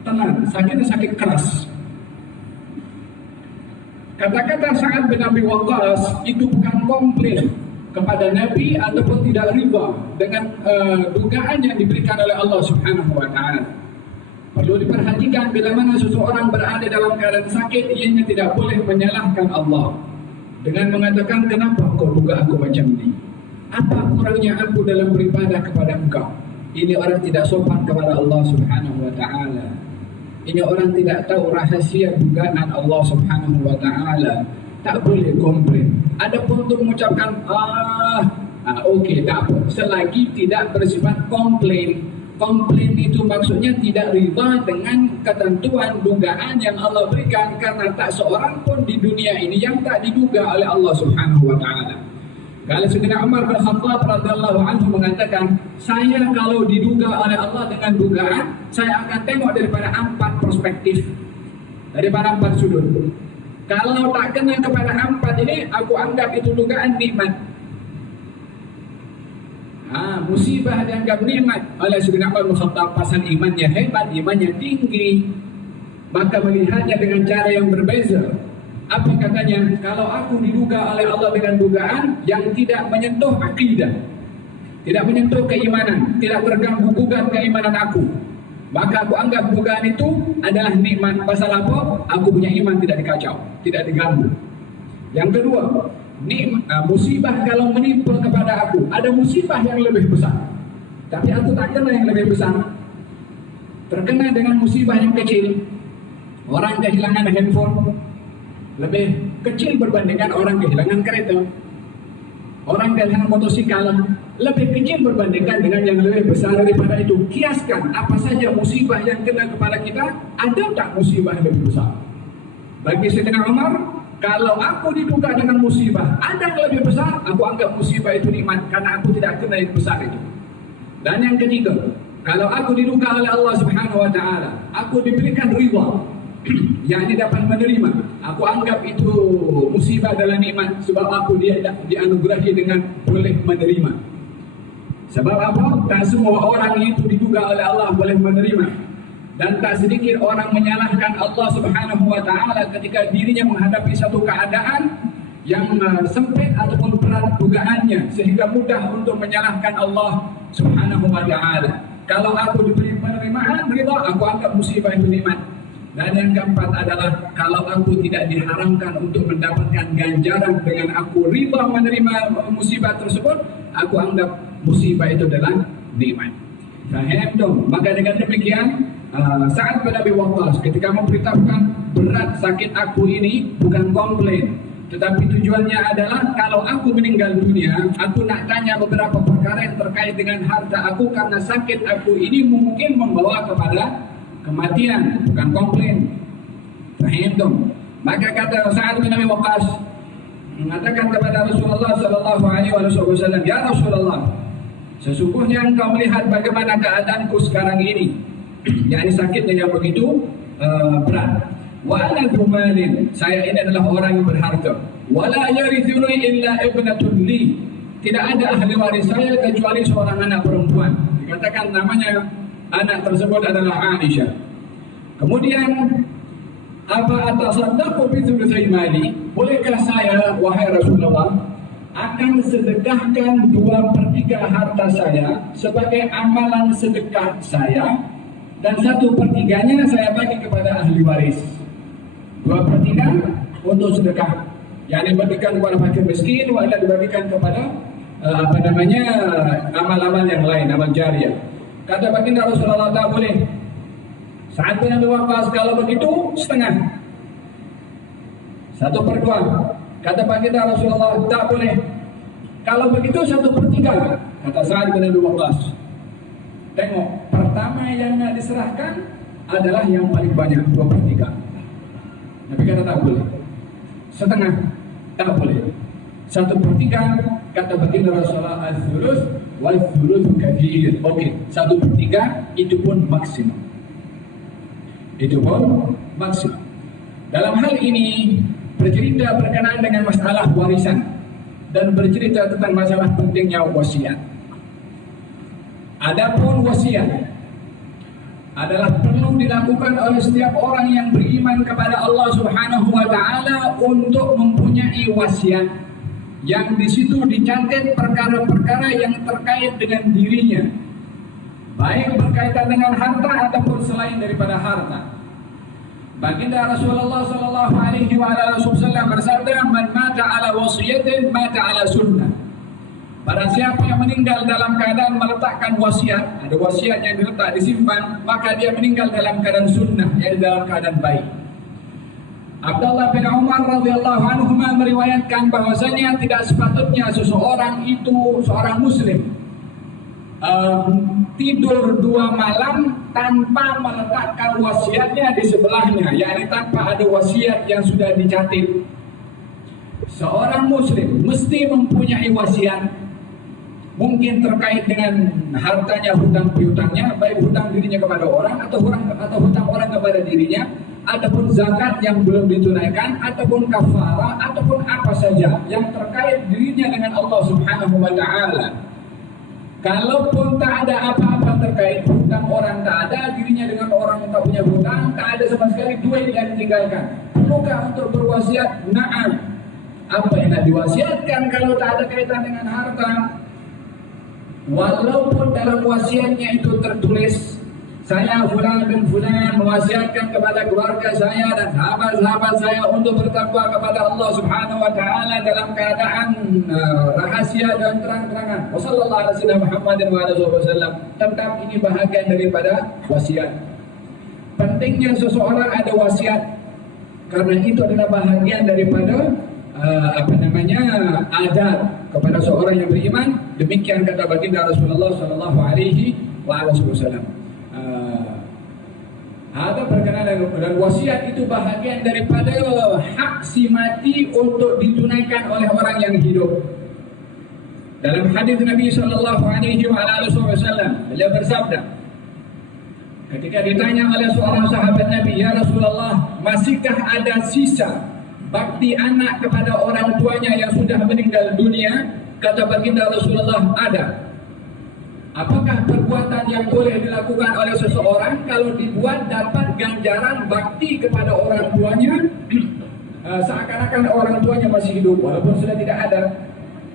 tenang, sakitnya sakit keras. Kata-kata Sa'ad bin Abi Waqqas itu bukan komplain kepada Nabi ataupun tidak riba dengan dugaan yang diberikan oleh Allah Subhanahu wa taala. Perlu diperhatikan bila mana seseorang berada dalam keadaan sakit, ianya tidak boleh menyalahkan Allah dengan mengatakan, "Kenapa kau duga aku macam ini? Apa kurangnya aku dalam beribadah kepada engkau?" Ini orang tidak sopan kepada Allah Subhanahu wa taala. Ini orang tidak tahu rahasia dugaan Allah Subhanahu wa taala. Tak boleh komplain. Adapun untuk mengucapkan okey, tak apa, selagi tidak bersifat komplain. Komplain itu maksudnya tidak riba dengan ketentuan dugaan yang Allah berikan, karena tak seorang pun di dunia ini yang tak diduga oleh Allah Subhanahu wa taala. Kalau Sayyidina Umar bin Khattab radhiyallahu anhu mengatakan, "Saya kalau diduga oleh Allah dengan dugaan, saya akan tengok daripada 4 perspektif." daripada 4 sudut. Kalau tak kena kepada 4 ini, aku anggap itu dugaan nikmat. Musibah dianggap nikmat oleh Sayyidina Umar bin Khattab pasal imannya hebat, imannya tinggi. Maka melihatnya dengan cara yang berbeza. Apa katanya? Kalau aku diduga oleh Allah dengan dugaan yang tidak menyentuh akidah, tidak menyentuh keimanan, tidak terganggu gugat keimanan aku, maka aku anggap dugaan itu adalah nikmat. Pasal apa? Aku punya iman tidak dikacau, tidak diganggu. Yang kedua, musibah kalau menimpa kepada aku, ada musibah yang lebih besar, tapi aku tak kena yang lebih besar, terkena dengan musibah yang kecil. Orang kehilangan handphone lebih kecil berbandingkan orang kehilangan kereta. Orang kehilangan motosikal lebih kecil berbandingkan dengan yang lebih besar daripada itu. Kiaskan apa saja musibah yang kena kepada kita, ada tak musibah yang lebih besar? Bagi Sayyidina Umar, kalau aku diduga dengan musibah ada yang lebih besar, aku anggap musibah itu nikmat karena aku tidak kena yang besar itu. Dan yang ketiga, kalau aku diduga oleh Allah Subhanahu wa taala, aku diberikan ridha, yakni dapat menerima, aku anggap itu musibah adalah nikmat sebab aku dianugerahi dengan boleh menerima. Sebab apa? Tak semua orang itu diduga oleh Allah boleh menerima, dan tak sedikit orang menyalahkan Allah Subhanahu wa taala ketika dirinya menghadapi satu keadaan yang sempit ataupun berat dugaannya sehingga mudah untuk menyalahkan Allah Subhanahu wa taala. Kalau aku diberi penerimaan ridha, aku anggap musibah itu nikmat. Dan yang keempat adalah kalau aku tidak diharamkan untuk mendapatkan ganjaran dengan aku riba menerima musibah tersebut, aku anggap musibah itu adalah nikmat. Faham dong? Maka dengan demikian, Sa'ad bin Abi Waqqas ketika memberitahukan berat sakit aku ini bukan komplain, tetapi tujuannya adalah kalau aku meninggal dunia, aku nak tanya beberapa perkara yang terkait dengan harta aku karena sakit aku ini mungkin membawa kepada kematian, bukan komplain. Faham dong? Maka kata Sa'ad bin Abi Waqqas mengatakan kepada Rasulullah sallallahu alaihi wasallam, "Ya Rasulullah, sesungguhnya engkau melihat bagaimana keadaanku sekarang ini, yakni sakitnya yang begitu berat. Wa ana dhumalin, saya ini adalah orang yang berharta. Wa la yarithuni illa ibnatun li, tidak ada ahli waris saya kecuali seorang anak perempuan." Dikatakan namanya anak tersebut adalah Aisyah. Kemudian, apa atasaddaqu bi thulutsai mali? Bolehkah saya, wahai Rasulullah, akan sedekahkan 2/3 harta saya sebagai amalan sedekah saya, dan 1/3-nya saya bagi kepada ahli waris. 2/3 untuk sedekah, yakni bagikan kepada fakir miskin, wala dibagikan kepada amal-amal yang lain, amal jariah. Kata baginda Rasulullah, tak boleh. Sa'ad bin Abi Waqqas, kalau begitu setengah, 1/2. Kata baginda Rasulullah, tak boleh. Kalau begitu 1/3. Kata Sa'ad bin Abi Waqqas, tengok, pertama yang nak diserahkan adalah yang paling banyak, 2/3. Nabi kata tak boleh. Setengah, tak boleh. 1/3, kata baginda Rasulullah, al-thuluts wal-thuluts kathir. Okey, 1/3 itu pun maksimum. Itu pun maksimum. Dalam hal ini bercerita berkenaan dengan masalah warisan dan bercerita tentang masalah pentingnya wasiat. Adapun wasiat adalah perlu dilakukan oleh setiap orang yang beriman kepada Allah Subhanahu wa taala untuk mempunyai wasiat yang di situ dicatat perkara-perkara yang terkait dengan dirinya, baik berkaitan dengan harta ataupun selain daripada harta. Baginda Rasulullah sallallahu alaihi wasallam bersabda, "Man mata ala wasiyatin mata ala sunnah." Barang siapa yang meninggal dalam keadaan meletakkan wasiat, ada wasiat yang diletak disimpan, maka dia meninggal dalam keadaan sunnah, yaitu dalam keadaan baik. Abdullah bin Umar radhiyallahu anhu meriwayatkan bahwasanya tidak sepatutnya seseorang itu, seorang muslim, tidur 2 malam tanpa meletakkan wasiatnya di sebelahnya, yakni tanpa ada wasiat yang sudah dicatat. Seorang muslim mesti mempunyai wasiat, mungkin terkait dengan hartanya, hutang piutangnya, baik hutang dirinya kepada orang atau hutang orang kepada dirinya, ataupun zakat yang belum ditunaikan, ataupun kafarah, ataupun apa saja yang terkait dirinya dengan Allah Subhanahu wa Ta'ala. Kalaupun tak ada apa-apa terkait hutang orang, tak ada dirinya dengan orang yang tak punya hutang, tak ada sama sekali duit yang ditinggalkan, perlukah untuk berwasiat? Na'am. Apa yang nak diwasiatkan kalau tak ada kaitan dengan harta? Walaupun dalam wasiatnya itu tertulis, saya Fulan bin Fulan mewasiatkan kepada keluarga saya dan sahabat-sahabat saya untuk bertakwa kepada Allah Subhanahu wa Ta'ala dalam keadaan rahasia dan terang-terangan. Wassallallahu ala sayyidina Muhammadin wa alihi wasallam. Tetap ini bahagian daripada wasiat. Pentingnya seseorang ada wasiat karena itu adalah bahagian daripada adat kepada seorang yang beriman. Demikian kata baginda Rasulullah sallallahu alaihi wasallam. Ada berkenaan dan wasiat itu bahagian daripada hak si mati untuk ditunaikan oleh orang yang hidup. Dalam hadis Nabi sallallahu alaihi wasallam, beliau bersabda, ketika ditanya oleh seorang sahabat Nabi, "Ya Rasulullah, masihkah ada sisa bakti anak kepada orang tuanya yang sudah meninggal dunia?" Kata baginda Rasulullah, "Ada." Apakah perbuatan yang boleh dilakukan oleh seseorang kalau dibuat dapat ganjaran bakti kepada orang tuanya seakan-akan orang tuanya masih hidup walaupun sudah tidak ada,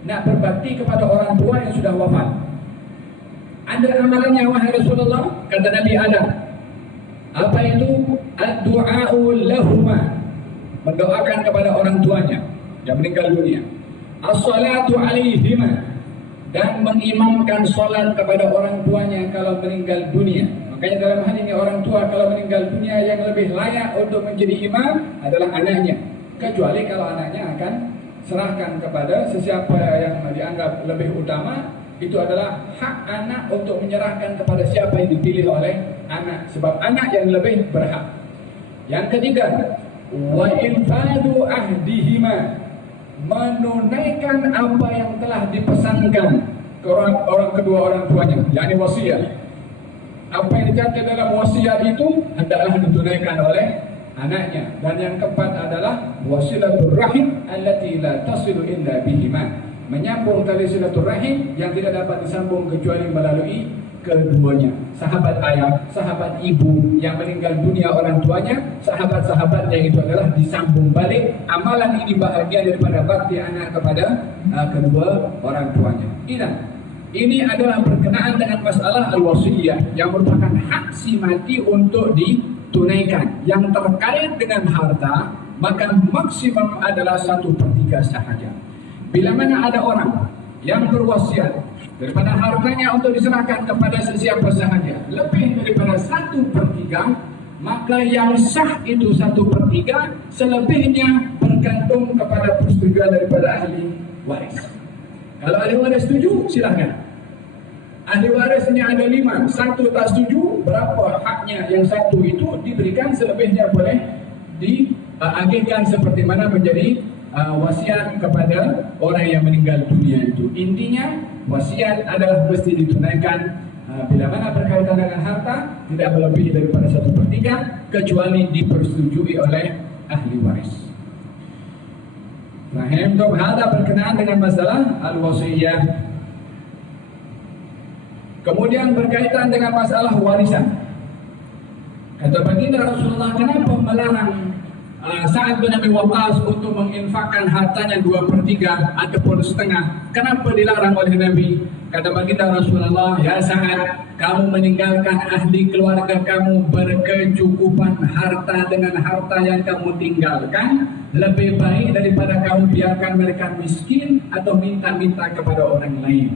nak berbakti kepada orang tua yang sudah wafat? Ada amalannya wahai Rasulullah? Kata Nabi, ada. Apa itu? Ad-du'a'u lahuma, mendoakan kepada orang tuanya yang meninggal dunia. As-salatu alaihima, dan mengimamkan solat kepada orang tuanya kalau meninggal dunia. Makanya dalam hal ini orang tua kalau meninggal dunia yang lebih layak untuk menjadi imam adalah anaknya. Kecuali kalau anaknya akan serahkan kepada sesiapa yang dianggap lebih utama, itu adalah hak anak untuk menyerahkan kepada siapa yang dipilih oleh anak. Sebab anak yang lebih berhak. Yang ketiga, wa infadu ahdihima, menunaikan apa yang telah dipesankan ke orang kedua orang tuanya, yakni wasiat. Apa yang dicatat dalam wasiat itu hendaklah ditunaikan oleh anaknya. Dan yang keempat adalah wasilatul rahim allati la tasilu illa bihima, menyambung tali silaturahim yang tidak dapat disambung kecuali melalui keduanya. Sahabat ayah, sahabat ibu yang meninggal dunia orang tuanya, sahabat-sahabatnya itu adalah disambung balik. Amalan ini bahagian daripada bakti anak kepada kedua orang tuanya. Ini adalah berkenaan dengan masalah al-wasiyah yang merupakan hak si mati untuk ditunaikan. Yang terkait dengan harta, maka maksimum adalah 1/3 sahaja. Bila mana ada orang yang berwasiat daripada hartanya untuk diserahkan kepada sesiapa sahaja lebih daripada 1/3, maka yang sah itu 1/3, selebihnya bergantung kepada persetujuan daripada ahli waris. Kalau ahli waris setuju, silahkan. Ahli warisnya ada 5, 1 tak setuju, berapa haknya? Yang 1 itu diberikan, selebihnya boleh diagihkan seperti mana menjadi wasiat kepada orang yang meninggal dunia itu. Intinya wasiat adalah mesti ditunaikan bila mana berkaitan dengan harta, tidak melebihi daripada 1/3 kecuali dipersetujui oleh ahli waris. Rahim untuk hal berkenaan dengan masalah al-wasiyah. Kemudian berkaitan dengan masalah warisan. Kata baginda Rasulullah, kenapa melarang Sa'ad bin Abi Waqqas untuk menginfakkan hartanya 2/3 ataupun setengah? Kenapa dilarang oleh Nabi? Kata baginda Rasulullah, ya Sa'ad, kamu meninggalkan ahli keluarga kamu berkecukupan harta dengan harta yang kamu tinggalkan lebih baik daripada kamu biarkan mereka miskin atau minta-minta kepada orang lain.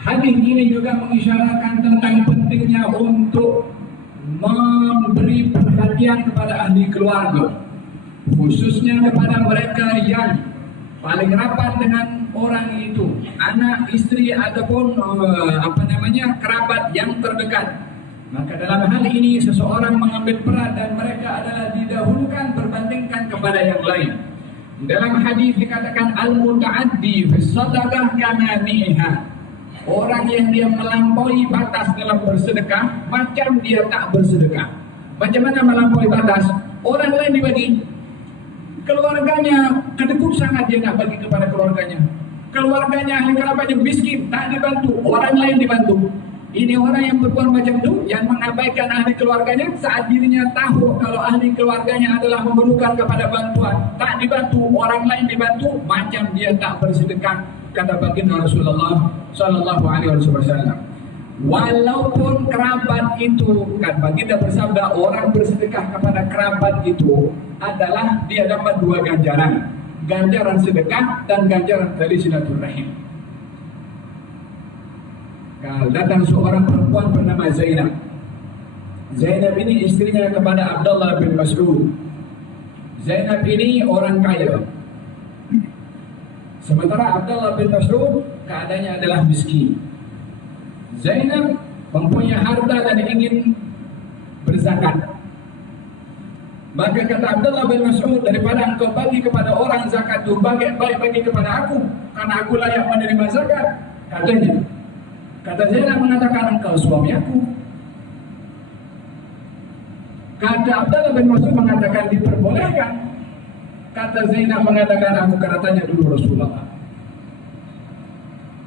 Hadis ini juga mengisyaratkan tentang pentingnya untuk memberi perhatian kepada ahli keluarga, khususnya kepada mereka yang paling rapat dengan orang itu, anak, istri ataupun kerabat yang terdekat. Maka dalam hal ini seseorang mengambil peran dan mereka adalah didahulukan berbandingkan kepada yang lain. Dalam hadis dikatakan al-muta'addi fi shadaqah kamaniha, orang yang dia melampaui batas dalam bersedekah macam dia tak bersedekah. Macam mana melampaui batas? Orang lain dibagi, keluarganya kedekut sangat dia nak bagi kepada keluarganya. Keluarganya, ahli kerabatnya miskin, tak dibantu, orang lain dibantu. Ini orang yang berbuat macam itu, yang mengabaikan ahli keluarganya saat dirinya tahu kalau ahli keluarganya adalah memerlukan kepada bantuan, tak dibantu, orang lain dibantu, macam dia tak bersedekah, kata baginda Rasulullah sallallahu alaihi wasallam. Walaupun kerabat itu, kan baginda bersabda, orang bersedekah kepada kerabat itu adalah dia dapat dua ganjaran, ganjaran sedekah dan ganjaran tali silaturahim. Kalau datang seorang perempuan bernama Zainab. Zainab ini istrinya kepada Abdullah bin Mas'ud. Zainab ini orang kaya. Sementara Abdullah bin Mas'ud keadaannya adalah miskin. Zainab mempunyai harta dan ingin berzakat. Maka kata Abdullah bin Mas'ud, daripada engkau bagi kepada orang zakat itu, baik bagi kepada aku, karena aku layak menerima zakat. Katanya. Kata Zainab mengatakan, engkau suami aku. Kata Abdullah bin Mas'ud mengatakan diperbolehkan. Kata Zainab mengatakan, aku kena tanya dulu Rasulullah.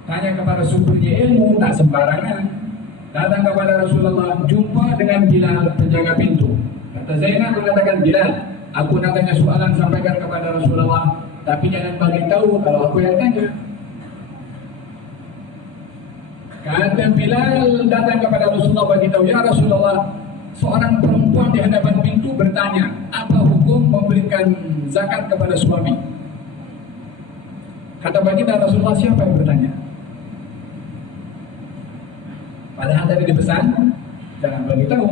Tanya kepada sumbernya ilmu, tak sembarangan. Datang kepada Rasulullah, jumpa dengan Bilal, penjaga pintu. Kata Zainab mengatakan, Bilal, aku nak tanya soalan, sampaikan kepada Rasulullah, tapi jangan bagi tahu kalau aku yang tanya. Kata Bilal datang kepada Rasulullah, bagi tahu, ya Rasulullah, seorang perempuan di hadapan pintu bertanya, apa hukum memberikan zakat kepada suami? Kata baginda Rasulullah, siapa yang bertanya? Padahal tadi dipesan, jangan bagi tahu.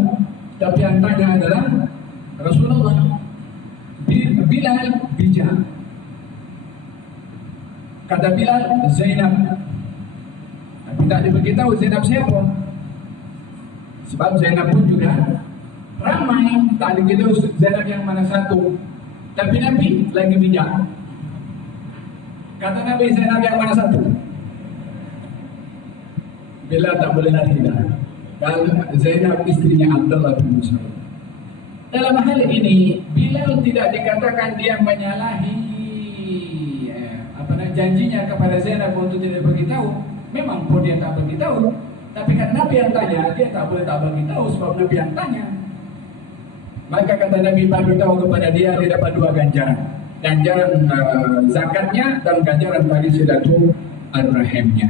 Tapi yang tanya adalah Rasulullah. Bilal bijak. Kata Bilal, Zainab. Tapi tak diberitahu Zainab siapa. Sebab Zainab pun juga ramai, tak diberitahu Zainab yang mana satu. Tapi Nabi lagi bijak. Kata Nabi, Zainab yang mana satu? Bilal tak boleh nak tidak. Kalau Zainab istrinya Abdullah bin Mas'ud. Dalam hal ini, Bilal tidak dikatakan dia menyalahi janjinya kepada Zainab untuk tidak beritahu. Memang pun dia tak beritahu, tapi kan Nabi yang tanya, dia tak boleh tak beritahu sebab Nabi yang tanya. Maka kata Nabi beritahu kepada dia, dia dapat dua ganjaran. Ganjaran zakatnya dan ganjaran tali silaturahimnya.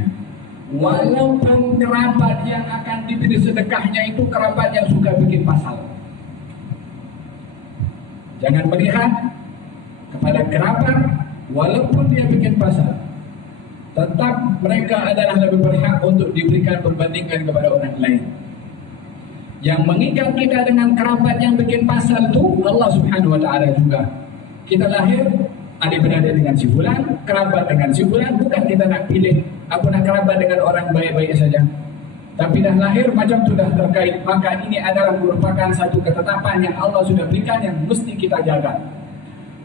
Walaupun kerabat yang akan diberi sedekahnya itu kerabat yang suka bikin pasal. Jangan melihat kepada kerabat walaupun dia bikin pasal, tetap mereka adalah lebih berhak untuk diberikan perbandingan kepada orang lain. Yang mengikat kita dengan kerabat yang bikin pasal itu Allah Subhanahu wa taala juga. Kita lahir adik-beradik dengan si fulan, kerabat dengan si fulan, bukan kita nak pilih aku nak kerabat dengan orang baik-baik saja. Tapi dah lahir macam tu dah terkait, maka ini adalah merupakan satu ketetapan yang Allah sudah berikan yang mesti kita jaga.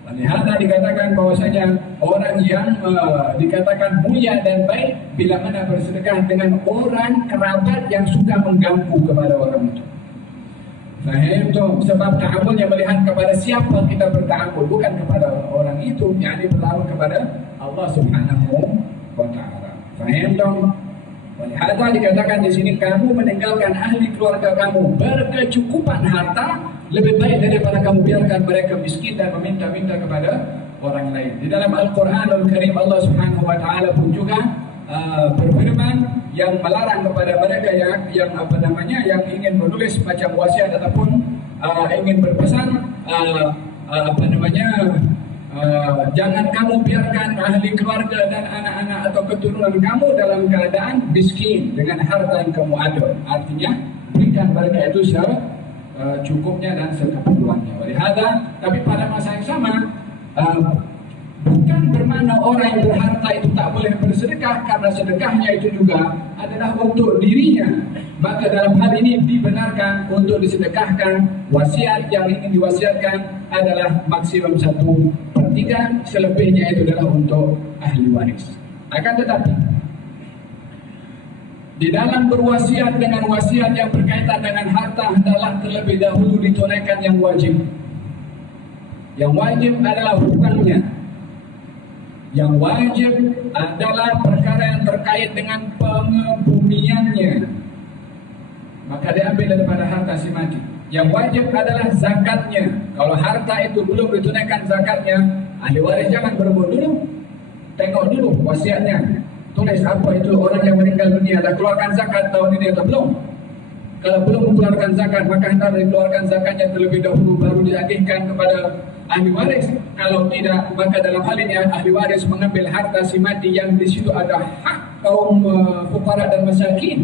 Lihatlah dikatakan bahwasanya orang yang dikatakan mulia dan baik bila mana bersedekah dengan orang kerabat yang suka mengganggu kepada orang itu. Faham tu? Sebab ta'amulnya melihat kepada siapa kita berta'amul, bukan kepada orang itu, yakni berlawan kepada Allah Subhanahu wa taala. Faham tu? Lihatlah dikatakan di sini, kamu meninggalkan ahli keluarga kamu berkecukupan harta, lebih baik daripada kamu biarkan mereka miskin dan meminta-minta kepada orang lain. Di dalam Al-Quran Al-Karim Allah Subhanahu wa taala pun juga berfirman yang melarang kepada mereka yang ingin menulis macam wasiat ataupun ingin berpesan jangan kamu biarkan ahli keluarga dan anak-anak atau keturunan kamu dalam keadaan miskin dengan harta yang kamu ada. Artinya berikan mereka itu cukupnya dan sekeperluannya. Tapi pada masa yang sama bukan bermakna orang yang berharta itu tak boleh bersedekah, karena sedekahnya itu juga adalah untuk dirinya. Maka dalam hal ini dibenarkan untuk disedekahkan. Wasiat yang ingin diwasiatkan adalah maksimum 1/3, selebihnya itu adalah untuk ahli waris. Akan tetapi Di dalam berwasiat dengan wasiat yang berkaitan dengan harta, hendaklah terlebih dahulu ditunaikan yang wajib. Yang wajib adalah hutangnya. Yang wajib adalah perkara yang terkait dengan pengebumiannya, maka diambil daripada harta si mati. Yang wajib adalah zakatnya. Kalau harta itu belum ditunaikan zakatnya, ahli waris jangan berebut dulu. Tengok dulu wasiatnya. Tulis apa itu orang yang meninggal dunia dah keluarkan zakat tahun ini atau belum. Kalau belum mengeluarkan zakat, maka hendak dikeluarkan zakatnya terlebih dahulu, baru diagihkan kepada ahli waris. Kalau tidak, maka dalam hal ini ahli waris mengambil harta si mati yang di situ ada hak kaum fuqara dan masakin.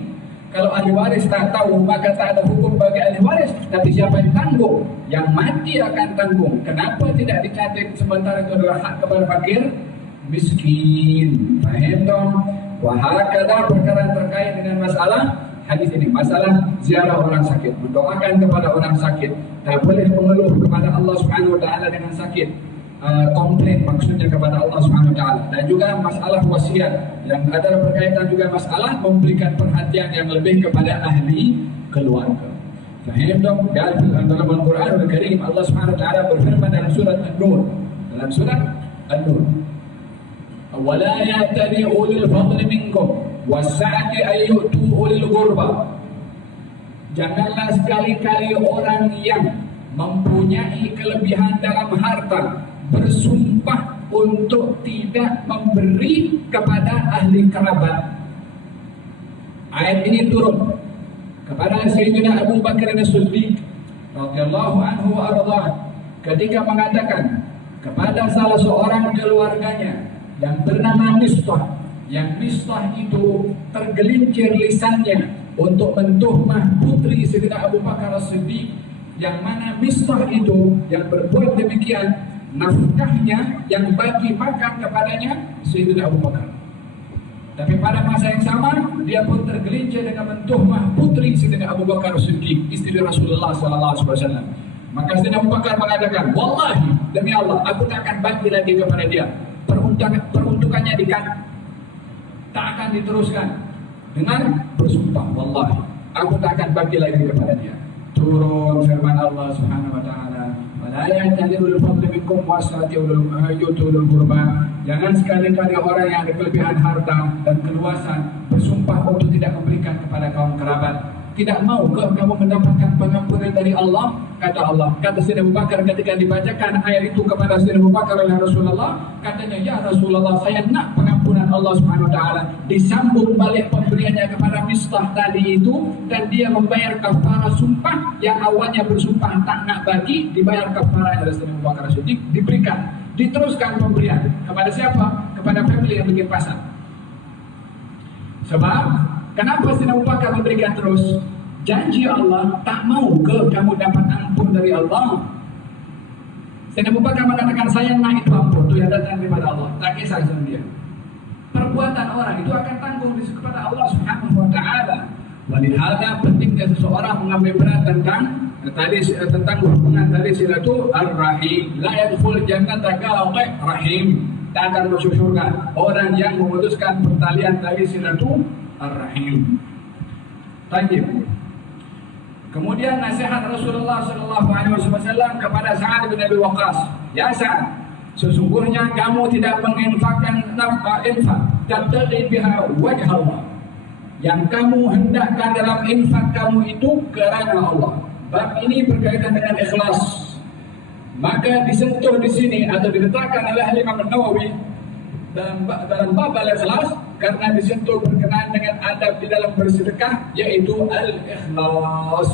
Kalau ahli waris tak tahu, maka tak ada hukum bagi ahli waris. Tapi siapa yang tanggung? Yang mati akan tanggung. Kenapa tidak dicatat sementara itu adalah hak kepada fakir miskin? Faham dong? Wahakala perkara terkait dengan masalah hadis ini, masalah ziarah orang sakit, mendoakan kepada orang sakit. Tak boleh mengeluh kepada Allah Subhanahu wa taala dengan sakit. Komplain maksudnya kepada Allah Subhanahu wa taala. Dan juga masalah wasiat yang ada berkaitan juga masalah memberikan perhatian yang lebih kepada ahli keluarga. Faham dong? Dalam Al-Quran Al-Karim Allah Subhanahu wa taala berfirman dalam surat An-Nur. Dalam surat An-Nur, "Wala ya'tali ulul fadli minkum was-sa'ati ay yu'tu ulil qurba." Janganlah sekali-kali orang yang mempunyai kelebihan dalam harta bersumpah untuk tidak memberi kepada ahli kerabat. Ayat ini turun kepada Sayyidina Abu Bakar As-Siddiq radhiyallahu anhu wa ardhah ketika mengatakan kepada salah seorang keluarganya yang bernama Mistah, yang Mistah itu tergelincir lisannya untuk mentuhmah putri Sayyidina Abu Bakar As-Siddiq, yang mana Mistah itu yang berbuat demikian, nafkahnya yang bagi makan kepadanya Sayyidina Abu Bakar. Tapi pada masa yang sama dia pun tergelincir dengan mentuhmah putri Sayyidina Abu Bakar As-Siddiq, istri Rasulullah SAW. Maka Sayyidina Abu Bakar mengatakan, "Wallahi, demi Allah, aku tak akan bagi lagi kepada dia. Peruntukannya tak akan diteruskan." Dengan bersumpah, "Wallahi, aku tak akan bagi lagi kepada dia." Turun firman Allah Subhanahu wa taala, "Wala ya'tadilul fadli minkum wasati ulul qurba." Jangan sekali-kali orang yang ada kelebihan harta dan keluasan bersumpah untuk tidak memberikan kepada kaum kerabat. Tidak mau kamu mendapatkan pengampunan dari Allah? Kata Allah. Kata Sayyidina Abu Bakar ketika dibacakan ayat itu kepada Sayyidina Abu Bakar oleh Rasulullah, katanya, "Ya Rasulullah, saya nak pengampunan Allah Subhanahu wa taala." Disambung balik pemberiannya kepada Mistah tadi itu, dan dia membayar kafarah sumpah yang awalnya bersumpah tak nak bagi, dibayar kafarah oleh Sayyidina Abu Bakar Siddiq, diberikan. Diteruskan pemberian kepada siapa? Kepada family yang bikin pasar. Sebab kenapa Sayyidina Abu Bakar memberikan terus? Janji Allah, tak mau ke kamu dapat ampun dari Allah? Sayyidina Abu Bakar mengatakan, saya nak itu ampun, itu yang datang daripada Allah. Tak kisah sama dia. Perbuatan orang itu akan tanggung kepada Allah Subhanahu wa taala. Walihada pentingnya seseorang mengambil berat tentang hubungan tadi silatu ar-rahim. La yadkhul jannata qati' rahim. Tak akan masuk surga orang yang memutuskan pertalian tali silatu ar-rahim. Tayyib. Kemudian nasihat Rasulullah SAW kepada Sa'ad bin Abi Waqqas. Ya Sa'ad, sesungguhnya kamu tidak menginfakkan infak tabtaghi biha wajh Allah. Yang kamu hendakkan dalam infak kamu itu kerana Allah. Bab ini berkaitan dengan ikhlas. Maka disentuh di sini atau diletakkan oleh Imam Nawawi dalam bab al-ikhlas karena disentuh berkenaan dengan adab di dalam bersedekah, yaitu al-ikhlas.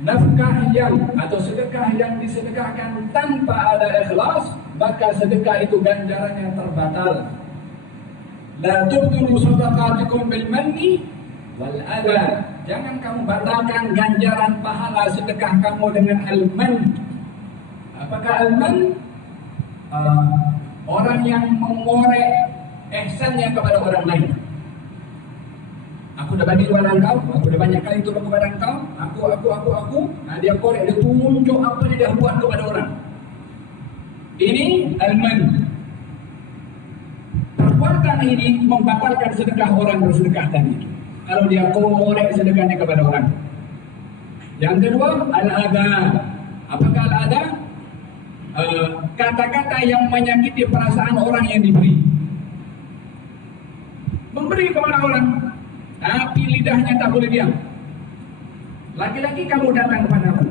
Nafkah yang atau sedekah yang disedekahkan tanpa ada ikhlas, maka sedekah itu ganjarannya terbatal. La tubtilu shadaqatikum bil manni wal adha. Jangan kamu batalkan ganjaran pahala sedekah kamu dengan al-man. Apakah al-man? Orang yang mengorek ihsannya kepada orang lain. Aku dah bagi kepada engkau, aku dah banyak kali tolong kepada engkau, aku. Nah, dia korek, dia tunjuk apa dia dah buat kepada orang. Ini al-man. Perbuatan Perbuatan ini membatalkan sedekah orang bersedekah tadi. Kalau dia korek sedekahnya kepada orang. Yang kedua, al-adha. Apakah al-adha? Kata-kata yang menyakiti perasaan orang yang diberi. Memberi kepada orang, tapi lidahnya tak boleh diam. Lagi-lagi kamu datang kepada aku,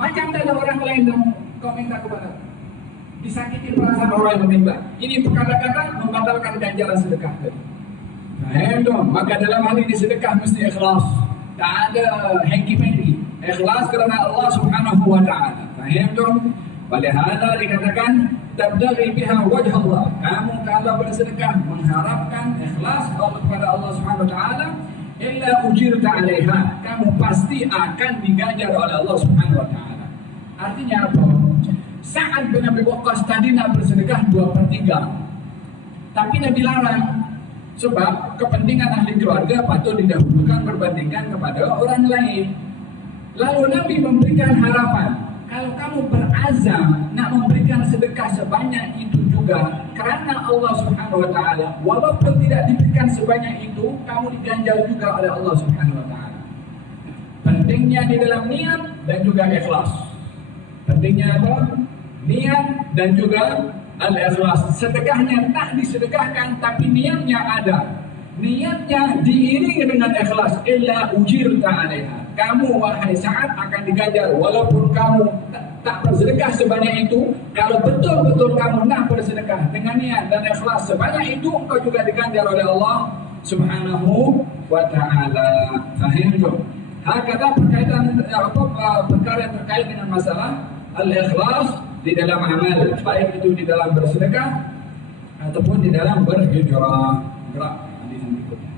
macam ada orang lain yang kau minta kepada aku. Disakiti perasaan orang yang meminta. Ini kata-kata membatalkan ganjaran sedekah tadi. Nah, maka dalam hal ini sedekah mesti ikhlas. Tak ada hengki-pengki. Ikhlas kerana Allah Subhanahu wa taala. Faham? Walihada dikatakan tabdaghi biha wajh Allah. Kamu kalau bersedekah mengharapkan ikhlas kepada Allah Subhanahu wa taala, illa ujirta 'alaiha. Kamu pasti akan diganjar oleh Allah Subhanahu wa taala. Artinya apa? Sa'ad bin Abi Waqqas tadi nak bersedekah 2/3. Tapi Nabi larang. Sebab kepentingan ahli keluarga patut didahulukan berbandingkan kepada orang lain. Lalu Nabi memberikan harapan. Kalau kamu berazam nak memberikan sedekah sebanyak itu juga kerana Allah Subhanahu wa taala, walaupun tidak diberikan sebanyak itu, kamu diganjar juga oleh Allah Subhanahu wa taala. Pentingnya di dalam niat dan juga ikhlas. Pentingnya apa? Niat dan juga al-ikhlas. Sedekahnya tak disedekahkan tapi niatnya ada. Niatnya diiringi dengan ikhlas. Illa ujirta 'alaiha. Kamu wahai Sa'ad akan diganjar walaupun kamu tak bersedekah sebanyak itu. Kalau betul-betul kamu nak bersedekah dengan niat dan ikhlas sebanyak itu, engkau juga diganjar oleh Allah Subhanahu wa taala. Faham tu? Hakata berkaitan perkara terkait dengan masalah al-ikhlas di dalam amal, baik itu di dalam bersedekah ataupun di dalam berhijrah. Gerak hadis yang berikutnya.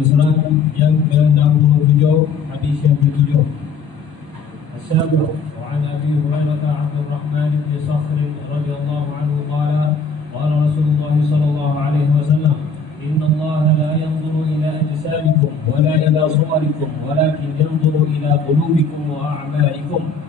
Surat yang ke-67, hadis yang ke-7. As-sabiq wa an Abi Hurairah Abdurrahman bin Sakhr radhiyallahu anhu qala qala Rasulullah sallallahu alaihi wasallam inna Allah la yanzuru ila ajsamikum wa la ila suwarikum walakin yanzuru ila qulubikum wa a'malikum.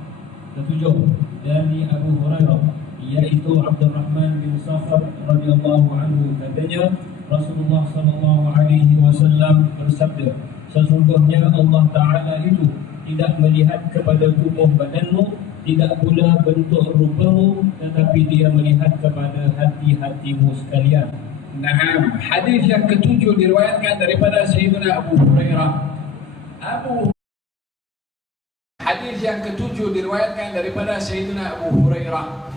Ketujuh, dari Abu Hurairah yaitu Abdurrahman bin Sakhr radhiyallahu anhu, katanya Rasulullah sallallahu alaihi wasallam bersabda, sesungguhnya Allah Taala itu tidak melihat kepada tubuh badanmu, tidak pula bentuk rupamu, tetapi Dia melihat kepada hati-hatimu sekalian. Nah, hadis yang ketujuh diriwayatkan daripada Sayyidina Abu Hurairah. Hadis yang ketujuh diriwayatkan daripada Sayyidina Abu Hurairah.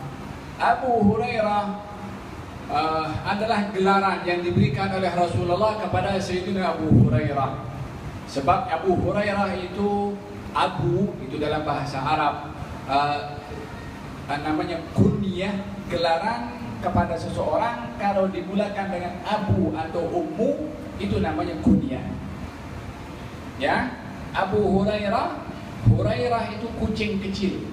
Abu Hurairah adalah gelaran yang diberikan oleh Rasulullah kepada Sayyidina Abu Hurairah. Sebab Abu Hurairah itu Abu, itu dalam bahasa Arab namanya kunyah, gelaran kepada seseorang. Kalau dimulakan dengan Abu atau Ummu, itu namanya kunyah. Ya, Abu Hurairah. Hurairah itu kucing kecil.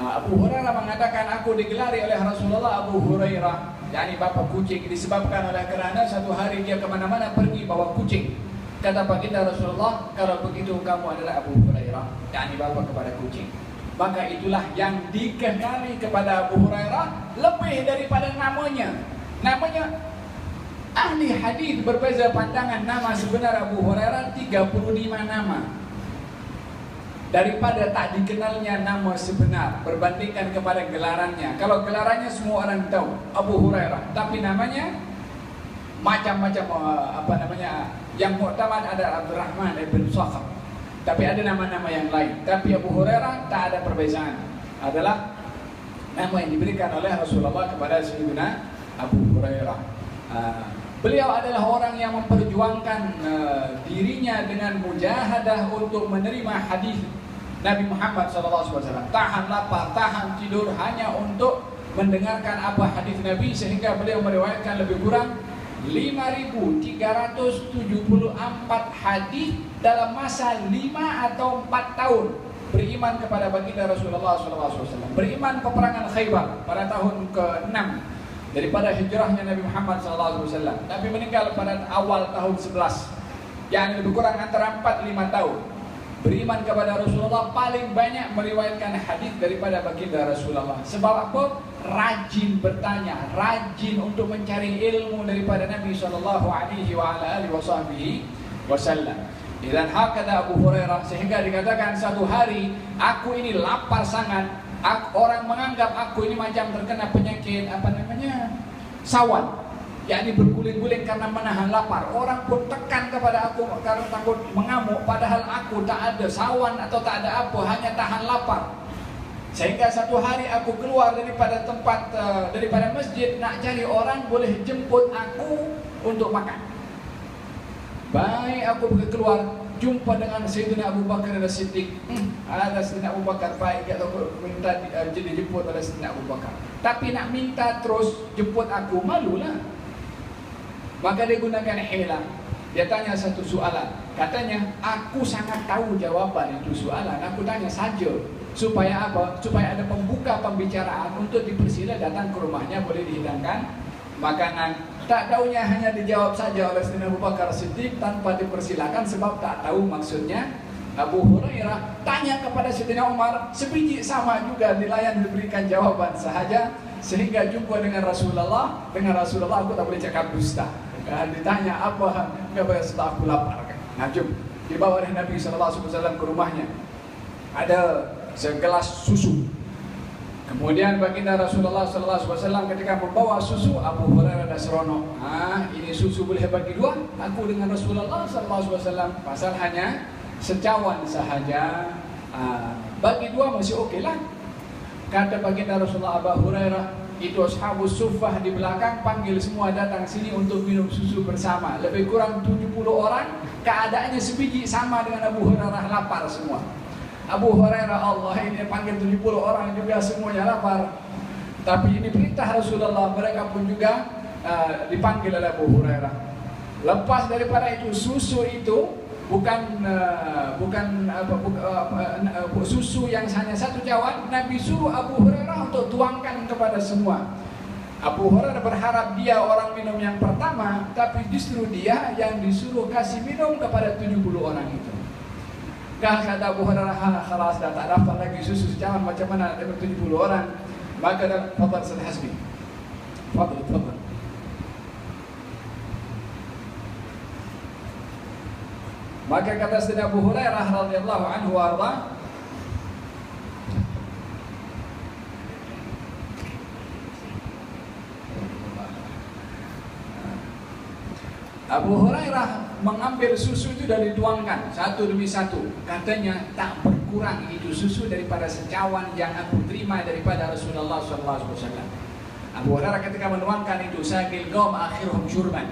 Abu Hurairah mengatakan, aku digelari oleh Rasulullah Abu Hurairah, yakni bapa kucing, disebabkan oleh kerana satu hari dia kemana-mana pergi bawa kucing. Kata baginda Rasulullah, kalau begitu kamu adalah Abu Hurairah, yakni bapa kepada kucing. Maka itulah yang dikenali kepada Abu Hurairah lebih daripada namanya. Namanya ahli hadis berbeza pandangan nama sebenar Abu Hurairah 35 nama. Daripada tak dikenalnya nama sebenar berbandingkan kepada gelarannya. Kalau gelarannya semua orang tahu Abu Hurairah, tapi namanya macam-macam, yang muktamad ada Abdurrahman bin Sakhr, tapi ada nama-nama yang lain. Tapi Abu Hurairah tak ada perbezaan, adalah nama yang diberikan oleh Rasulullah kepada Sayyidina Abu Hurairah. Beliau adalah orang yang memperjuangkan dirinya dengan mujahadah untuk menerima hadis Nabi Muhammad SAW. Tahan lapar, tahan tidur hanya untuk mendengarkan apa hadis Nabi, sehingga beliau meriwayatkan lebih kurang 5.374 hadis dalam masa 5 atau 4 tahun. Beriman kepada baginda Rasulullah SAW, beriman peperangan Khaybar pada tahun ke-6 daripada hijrahnya Nabi Muhammad SAW. Nabi meninggal pada awal tahun 11, yang lebih kurang antara 4-5 tahun. Beriman kepada Rasulullah, paling banyak meriwayatkan hadis daripada baginda Rasulullah. Sebab apa? rajin bertanya, rajin untuk mencari ilmu daripada Nabi sallallahu alaihi wasallam. Dan hakada Abu Hurairah, sehingga dikatakan satu hari aku ini lapar sangat. Orang menganggap aku ini macam terkena penyakit sawan, yakni berguling-guling karena menahan lapar. Orang pun tekan kepada aku karena takut mengamuk, padahal aku tak ada sawan atau tak ada apa, hanya tahan lapar. Sehingga satu hari aku keluar daripada daripada masjid nak cari orang boleh jemput aku untuk makan. Baik aku pergi keluar, jumpa dengan Sayyidina Abu Bakar As-Siddiq. Ada Sayyidina Abu Bakar, baik atau minta jadi jemput oleh Sayyidina Abu Bakar. Tapi nak minta terus jemput aku, malulah. Maka dia gunakan hilah. Dia tanya satu soalan. Katanya, aku sangat tahu jawaban itu soalan. Aku tanya saja. Supaya apa? Supaya ada pembuka pembicaraan untuk dipersila datang ke rumahnya, boleh dihidangkan makanan. Tak taunya hanya dijawab saja oleh Sayyidina Abu Bakar Siddiq tanpa dipersilakan, sebab tak tahu maksudnya. Abu Hurairah tanya kepada Sayyidina Umar, sebiji sama juga dilayan, diberikan jawaban sahaja. Sehingga jumpa dengan Rasulullah aku tak boleh cakap dusta. Ditanya apa setelah aku lapar. Nah, dibawa oleh Nabi SAW ke rumahnya. Ada segelas susu. Kemudian baginda Rasulullah SAW ketika membawa susu, Abu Hurairah dah seronok. Ini susu boleh bagi dua, aku dengan Rasulullah SAW. Pasal hanya secawan sahaja. Bagi dua masih okey lah. Kata baginda Rasulullah, Abu Hurairah, itu ashabus suffah di belakang panggil semua datang sini untuk minum susu bersama. Lebih kurang 70 orang, keadaannya sebiji sama dengan Abu Hurairah, lapar semua. Abu Hurairah, Allah ini panggil 70 orang juga semuanya lapar. Tapi ini perintah Rasulullah, mereka pun juga dipanggil oleh Abu Hurairah. Lepas daripada itu, susu itu bukan susu yang hanya satu cawan. Nabi suruh Abu Hurairah untuk tuangkan kepada semua. Abu Hurairah berharap dia orang minum yang pertama, tapi justru dia yang disuruh kasih minum kepada 70 orang itu. Kata Abu Hurairah, khalas dah tak dapat lagi susu secawan, macam mana ada 70 orang. Maka dah, fadal Ustaz Hasbi, fadal. Maka kata Sayyidina Abu Hurairah radhiyallahu anhu warda, Abu Hurairah mengambil susu itu dan dituangkan satu demi satu. Katanya tak berkurang itu susu daripada secawan yang aku terima daripada Rasulullah SAW. Abu Hurairah ketika menuangkan itu, sakil qaum akhiruhum syurban.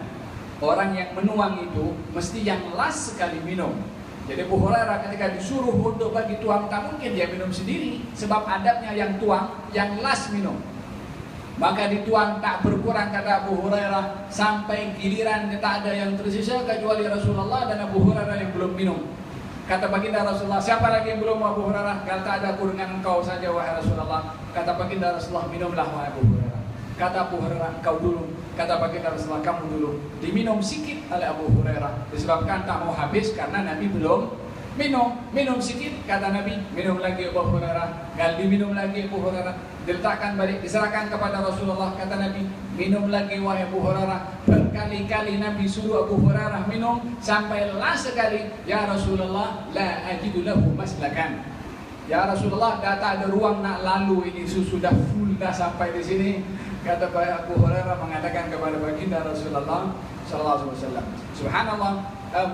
Orang yang menuang itu mesti yang last sekali minum. Jadi Abu Hurairah ketika disuruh untuk bagi tuang, tak mungkin dia minum sendiri, sebab adabnya yang tuang, yang last minum. Maka dituang tak berkurang, kata Abu Hurairah, sampai giliran tak ada yang tersisa kecuali Rasulullah dan Abu Hurairah yang belum minum. Kata baginda Rasulullah, siapa lagi yang belum? Abu Hurairah. Kata, ada aku dengan engkau saja wahai Rasulullah. Kata baginda Rasulullah, minumlah wahai Abu Hurairah. Kata Abu Hurairah, engkau dulu. Kata baginda Rasulullah, kamu dulu. Diminum sikit oleh Abu Hurairah, disebabkan tak mau habis karena Nabi belum minum sikit. Kata Nabi, minum lagi Abu Hurairah. Diminum lagi Abu Hurairah. Diletakkan balik, diserahkan kepada Rasulullah. Kata Nabi, minum lagi wahai Abu Hurairah. Berkali-kali Nabi suruh Abu Hurairah minum, sampailah sekali, ya Rasulullah, la ajidu lahu maslakan. Ya Rasulullah, dah tak ada ruang nak lalu, ini susu dah full, dah sampai di sini. Kata Abu Hurairah mengatakan kepada baginda Rasulullah sallallahu alaihi wasallam. Subhanallah,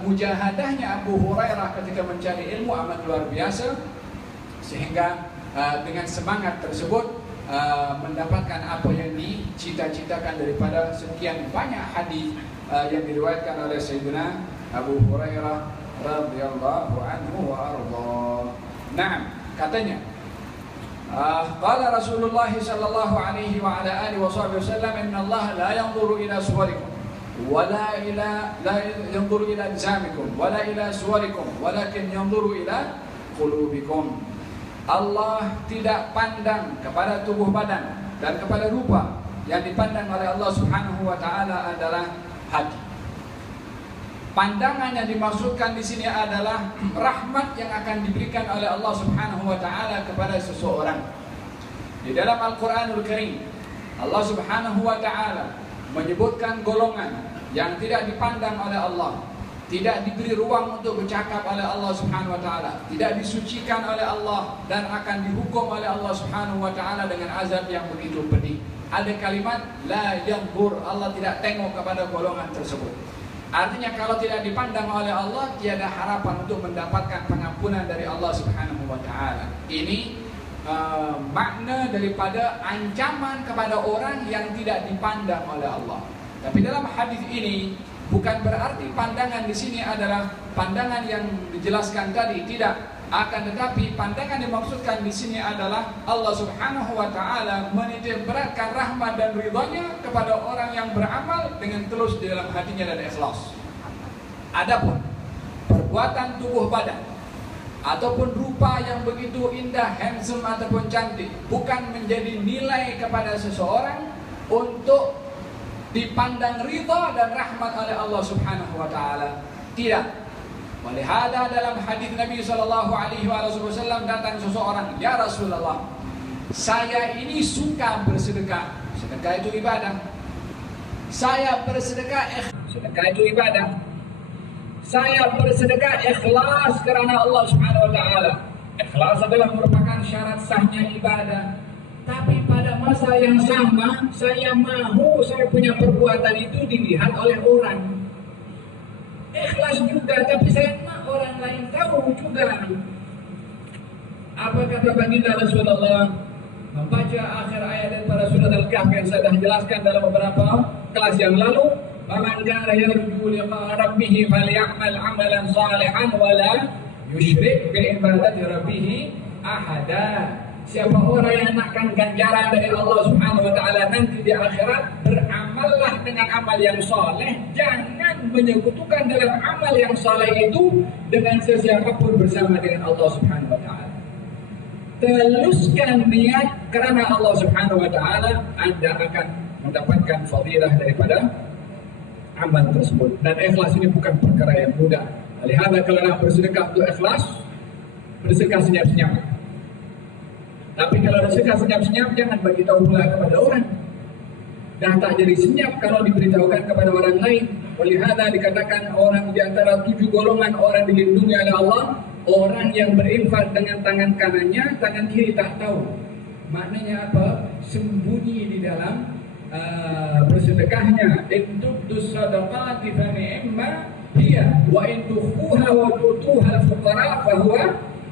mujahadahnya Abu Hurairah ketika mencari ilmu amat luar biasa, sehingga dengan semangat tersebut mendapatkan apa yang dicita-citakan daripada sekian banyak hadis yang diriwayatkan oleh Sayyidina Abu Hurairah radhiyallahu anhu wa arda. Naam, katanya qala Rasulullah sallallahu alaihi wa ala alihi wasallam, inna Allah la yanzuru ila suwarikum wala yanzuru ila ajsamikum wala ila suwarikum walakin yanzuru ila qulubikum. Allah tidak pandang kepada tubuh badan dan kepada rupa. Yang dipandang oleh Allah Subhanahu wa taala adalah hati. Pandangan yang dimaksudkan di sini adalah rahmat yang akan diberikan oleh Allah Subhanahu wa taala kepada seseorang. Di dalam Al-Quranul Karim, Allah Subhanahu wa Ta'ala menyebutkan golongan yang tidak dipandang oleh Allah, tidak diberi ruang untuk bercakap oleh Allah Subhanahu wa Ta'ala, tidak disucikan oleh Allah, dan akan dihukum oleh Allah Subhanahu wa Ta'ala dengan azab yang begitu pedih. Ada kalimat la yanzur, Allah tidak tengok kepada golongan tersebut. Artinya kalau tidak dipandang oleh Allah, tiada harapan untuk mendapatkan pengampunan dari Allah Subhanahu wa Ta'ala. Ini makna daripada ancaman kepada orang yang tidak dipandang oleh Allah. Tapi dalam hadis ini bukan berarti pandangan di sini adalah pandangan yang dijelaskan tadi, tidak. Akan tetapi pandangan yang dimaksudkan di sini adalah Allah Subhanahu wa Ta'ala menitik beratkan rahmat dan ridhanya kepada orang yang beramal dengan tulus di dalam hatinya dan ikhlas. Adapun perbuatan tubuh badan ataupun rupa yang begitu indah, handsome ataupun cantik, bukan menjadi nilai kepada seseorang untuk dipandang ridha dan rahmat oleh Allah Subhanahu wa Ta'ala. Tidak. Walihada dalam hadis Nabi sallallahu alaihi wasallam datang seseorang, "Ya Rasulullah, saya ini suka bersedekah." Sedekah itu ibadah. Saya bersedekah, sedekah itu ibadah. Saya bersedekah ikhlas karena Allah Subhanahu wa Ta'ala. Ikhlas adalah merupakan syarat sahnya ibadah. Tapi pada masa yang sama, saya mahu saya punya perbuatan itu dilihat oleh orang. Ikhlas juga, tapi saya mahu orang lain tahu juga. Apa kata baginda Rasulullah? Membaca akhir ayat daripada surat Al-Kahf yang saya dah jelaskan dalam beberapa kelas yang lalu. "Faman kana yarju liqa rabbih falyamal 'amalan shalihan wa la yusyrik bi ibadati rabbih ahada." Siapa orang yang nakkan ganjaran dari Allah Subhanahu wa Ta'ala nanti di akhirat, beramallah dengan amal yang soleh. Jangan menyekutukan dalam amal yang soleh itu dengan sesiapapun bersama dengan Allah Subhanahu wa Ta'ala. Teluskan niat karena Allah Subhanahu wa Ta'ala, Anda akan mendapatkan fadilah daripada amal tersebut. Dan ikhlas ini bukan perkara yang mudah. Lihat kalau bersedekah untuk ikhlas, bersedekah senyap-senyap. Tapi kalau bersedekah senyap-senyap, jangan bagi tahu pula kepada orang. Dan tak jadi senyap kalau diberitahukan kepada orang lain. Walihada dikatakan orang di antara 7 golongan orang dilindungi oleh Allah, orang yang berinfak dengan tangan kanannya, tangan kiri tak tahu. Maknanya apa? Sembunyi di dalam bersedekahnya. In tubdu sadaqati fa ni'ma hiya wa in tukhfuha wa tu'tuha al-fuqara fa huwa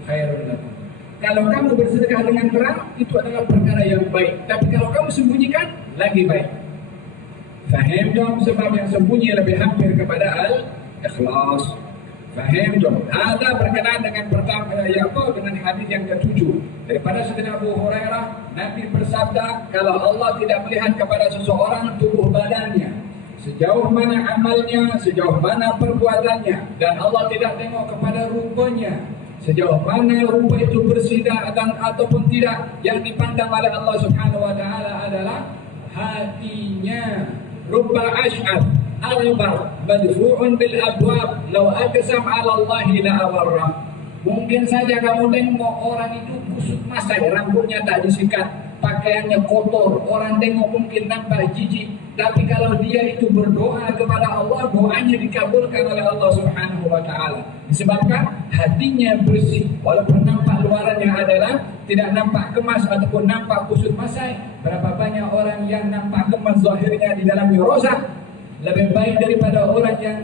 khairun lakum. Kalau kamu bersedekah dengan terang, itu adalah perkara yang baik. Tapi kalau kamu sembunyikan, lagi baik. Faham dong, sebab yang sembunyi lebih hampir kepada al-ikhlas. Faham dong. Ada berkenaan dengan pertama, dengan hadis yang ke-7 daripada Sayyidina Abu Hurairah. Nabi bersabda, kalau Allah tidak melihat kepada seseorang tubuh badannya, sejauh mana amalnya, sejauh mana perbuatannya, dan Allah tidak tengok kepada rupanya, sejauh mana rupa itu bersih ataupun tidak, yang dipandang oleh Allah Subhanahu wa Ta'ala adalah hatinya. Rubba ash'ab albar madfu'un bil abwab law aqsam 'ala Allah la abarra. Mungkin saja kamu tengok orang itu kusut masai, rambutnya tak disikat, pakaiannya kotor, orang tengok mungkin nampak jijik. Tapi kalau dia itu berdoa kepada Allah, doanya dikabulkan oleh Allah Subhanahu wa Ta'ala. Disebabkan hatinya bersih. Walaupun nampak luarannya adalah tidak nampak kemas ataupun nampak kusut masai. Berapa banyak orang yang nampak kemas zahirnya di dalamnya rosak. Lebih baik daripada orang yang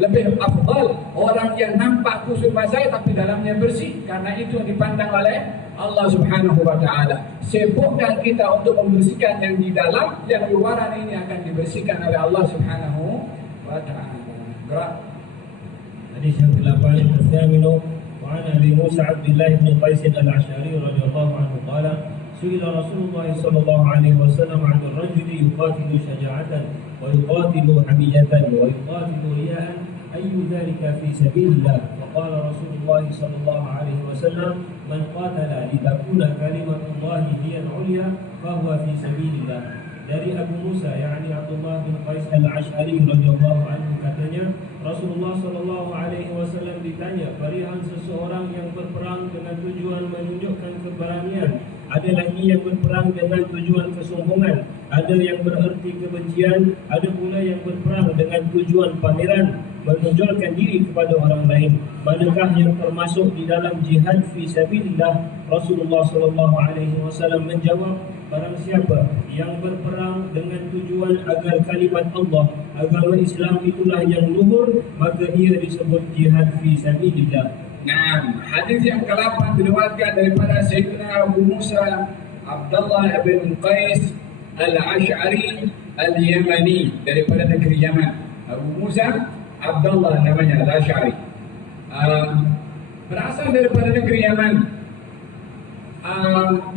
lebih afdal, orang yang nampak kusut masai tapi dalamnya bersih. Karena itu dipandang oleh Allah Subhanahu wa Ta'ala. Sibukkan kita untuk membersihkan yang di dalam, yang luaran ini akan dibersihkan oleh Allah Subhanahu wa Ta'ala. Gerak. Hadis yang ke-8, al-thaminu wa an Abi Musa Abdullah bin Qais al-Ash'ari radhiyallahu anhu qala su'ila Rasulullah sallallahu alaihi wasallam 'an ar-rajuli yuqatilu shaja'atan wa yuqatilu hamiyatan wa yuqatilu riya'an ayyu dhalika fi sabilillah. Faqala Rasulullah sallallahu alaihi wasallam man qatala litakuna kalimatullahi hiya al-'ulya fa huwa fi sabilillah. Dari Abu Musa yakni Abdullah bin Qais al-Ash'ari radhiyallahu anhu katanya, Rasulullah sallallahu alaihi wasallam ditanya perihal seseorang yang berperang dengan tujuan menunjukkan keberanian, ada lagi yang berperang dengan tujuan kesombongan, ada yang bererti kebencian, ada pula yang berperang dengan tujuan pameran, menonjolkan diri kepada orang lain. Manakah yang termasuk di dalam jihad fi sabilillah? Rasulullah sallallahu alaihi wasallam menjawab, barang siapa yang berperang dengan tujuan agar kalimat Allah, agama Islam itulah yang luhur, maka ia disebut jihad fi sabilillah. Nah, hadis yang ke-8 diriwayatkan daripada Sayyidina Abu Musa Abdullah bin Qais Al-Ash'ari Al-Yamani, daripada negeri Yaman. Abu Musa Abdullah namanya Al-Ash'ari, berasal daripada negeri Yaman.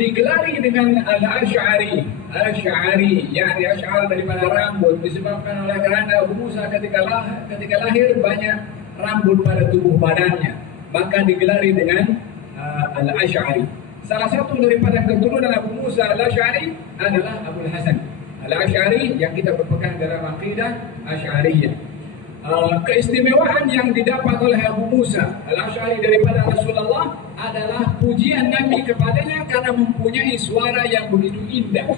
Digelari dengan Al-Ash'ari. Al-Ash'ari, yakni Ash'ar daripada rambut, disebabkan oleh kerana Abu Musa ketika lahir banyak rambut pada tubuh badannya, maka digelari dengan Al-Ash'ari. Salah satu daripada keturunan Abu Musa Al-Ash'ari adalah Abu Hasan Al-Ash'ari yang kita berpegang dalam akidah Asy'ariyah. Keistimewaan yang didapat oleh Abu Musa Al-Ash'ari daripada Rasulullah adalah pujian Nabi kepadanya karena mempunyai suara yang begitu indah.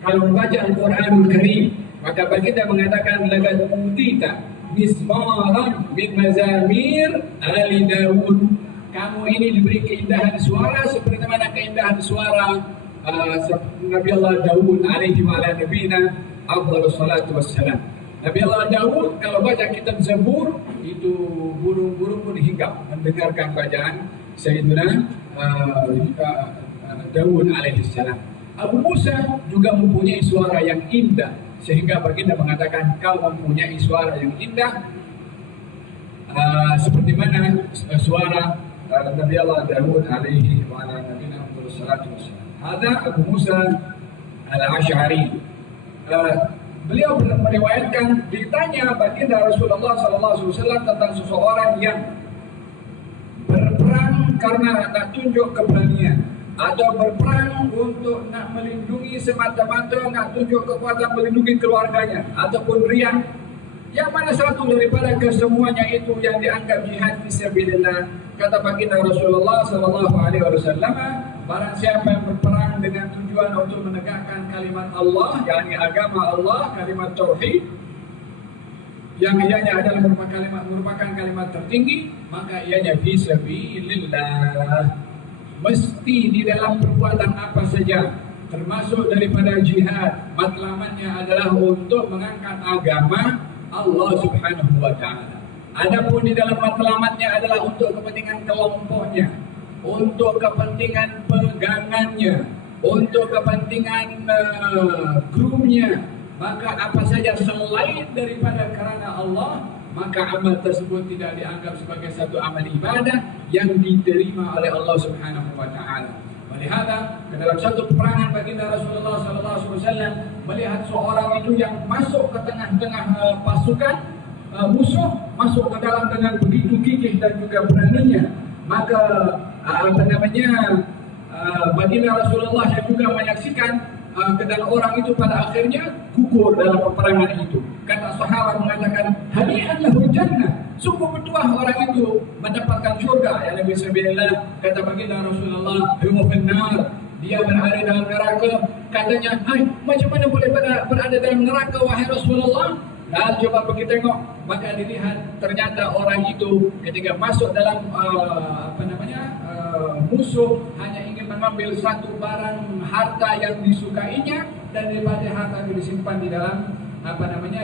Kalau membaca Al-Quranul Karim, maka baginda mengatakan laqad utita mismaran min mazamir ali Daud. Kamu ini diberi keindahan suara seperti mana keindahan suara Nabi Allah Daud alaihi wa ala nabiyina afdhalus salatu wassalam. Nabi Allah Daud kalau baca kitab Zabur itu burung-burung pun hinggap mendengarkan bacaan Sayyidina Daud alaihi salam. Abu Musa juga mempunyai suara yang indah, sehingga baginda mengatakan kau mempunyai suara yang indah seperti mana suara Nabi Allah Daud alaihi wa ala nabiyina salatu wassalam. Ada Abu Musa Al-Ash'ari. Beliau meriwayatkan, ditanya baginda Rasulullah SAW tentang seseorang yang berperang karena nak tunjuk keberanian, atau berperang untuk nak melindungi semata-mata, nak tunjuk kekuatan melindungi keluarganya, ataupun riak. Yang mana satu daripada kesemuanya itu yang dianggap jihad fisabilillah? Kata baginda Rasulullah SAW, barang siapa yang berperang dengan tujuan untuk menegakkan kalimat Allah, yakni agama Allah, kalimat tauhid, yang ianya adalah merupakan kalimat tertinggi, maka ianya fisabilillah. Mesti di dalam perbuatan apa saja, termasuk daripada jihad, matlamatnya adalah untuk mengangkat agama Allah Subhanahu wa ta'ala. Adapun di dalam matlamatnya adalah untuk kepentingan kelompoknya, untuk kepentingan pegangannya, untuk kepentingan grupnya, maka apa saja selain daripada kerana Allah, maka amal tersebut tidak dianggap sebagai satu amal ibadah yang diterima oleh Allah Subhanahu wa ta'ala. Melihat dalam satu peperangan baginda Rasulullah SAW melihat seorang itu yang masuk ke tengah-tengah pasukan musuh, masuk ke dalam dengan begitu gigih dan juga beraninya, maka baginda Rasulullah yang juga menyaksikan dan orang itu pada akhirnya gugur dalam peperangan itu. Kata sahabat mengatakan, hadiah lahul jannah, sungguh bertuah orang itu mendapatkan syurga. Ya Nabi Sallallahu, kata baginda Rasulullah, huwa finnar, dia berada dalam neraka. Katanya, hai, macam mana boleh berada dalam neraka wahai Rasulullah? Nah, coba pergi tengok. Maka dilihat ternyata orang itu ketika masuk dalam musuh hanya ingin mengambil satu barang harta yang disukainya, dan daripada harta itu disimpan di dalam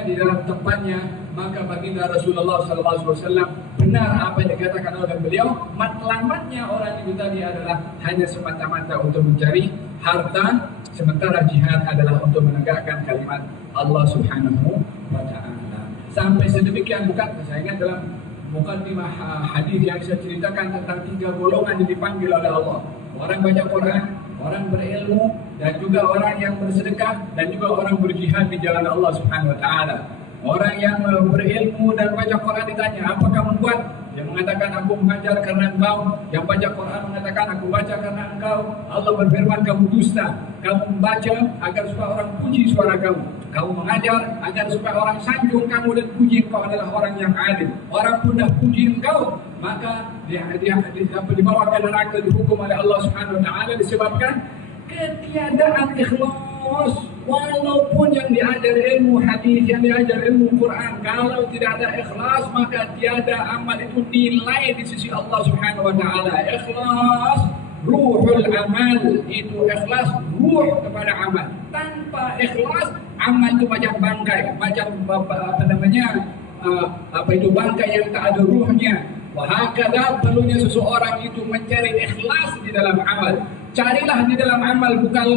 di dalam tempatnya. Maka baginda Rasulullah SAW benar apa yang dikatakan oleh beliau, matlamatnya orang itu tadi adalah hanya semata-mata untuk mencari harta, sementara jihad adalah untuk menegakkan kalimat Allah Subhanahu wa ta'ala. Sampai sedemikian, bukan saya ingat dalam mukaddimah hadis yang saya ceritakan tentang 3 golongan yang dipanggil oleh Allah. Orang baca Quran, orang berilmu, dan juga orang yang bersedekah, dan juga orang berjihad di jalan Allah Subhanahu wa ta'ala. Orang yang berilmu dan baca Quran ditanya, apa kamu buat? Dia mengatakan, aku mengajar karena engkau. Yang baca Quran mengatakan, aku baca karena engkau. Allah berfirman, kamu dusta. Kamu membaca agar supaya orang puji suara kamu. Kamu mengajar agar supaya orang sanjung kamu dan puji engkau adalah orang yang adil. Orang pun dah puji engkau, maka dia dibawa ke neraka, dihukum oleh Allah Subhanahu wa ta'ala disebabkan Ketiadaan ikhlas, walaupun yang diajar ilmu hadis, yang diajar ilmu Quran, kalau tidak ada ikhlas maka tiada amal itu nilai di sisi Allah Subhanahu wa taala. Ikhlas ruhul amal, itu ikhlas ruh kepada amal. Tanpa ikhlas amal itu macam bangkai, macam bangkai yang tak ada ruhnya. Wahakadha perlunya seseorang itu mencari ikhlas di dalam amal. Carilah di dalam amal bukan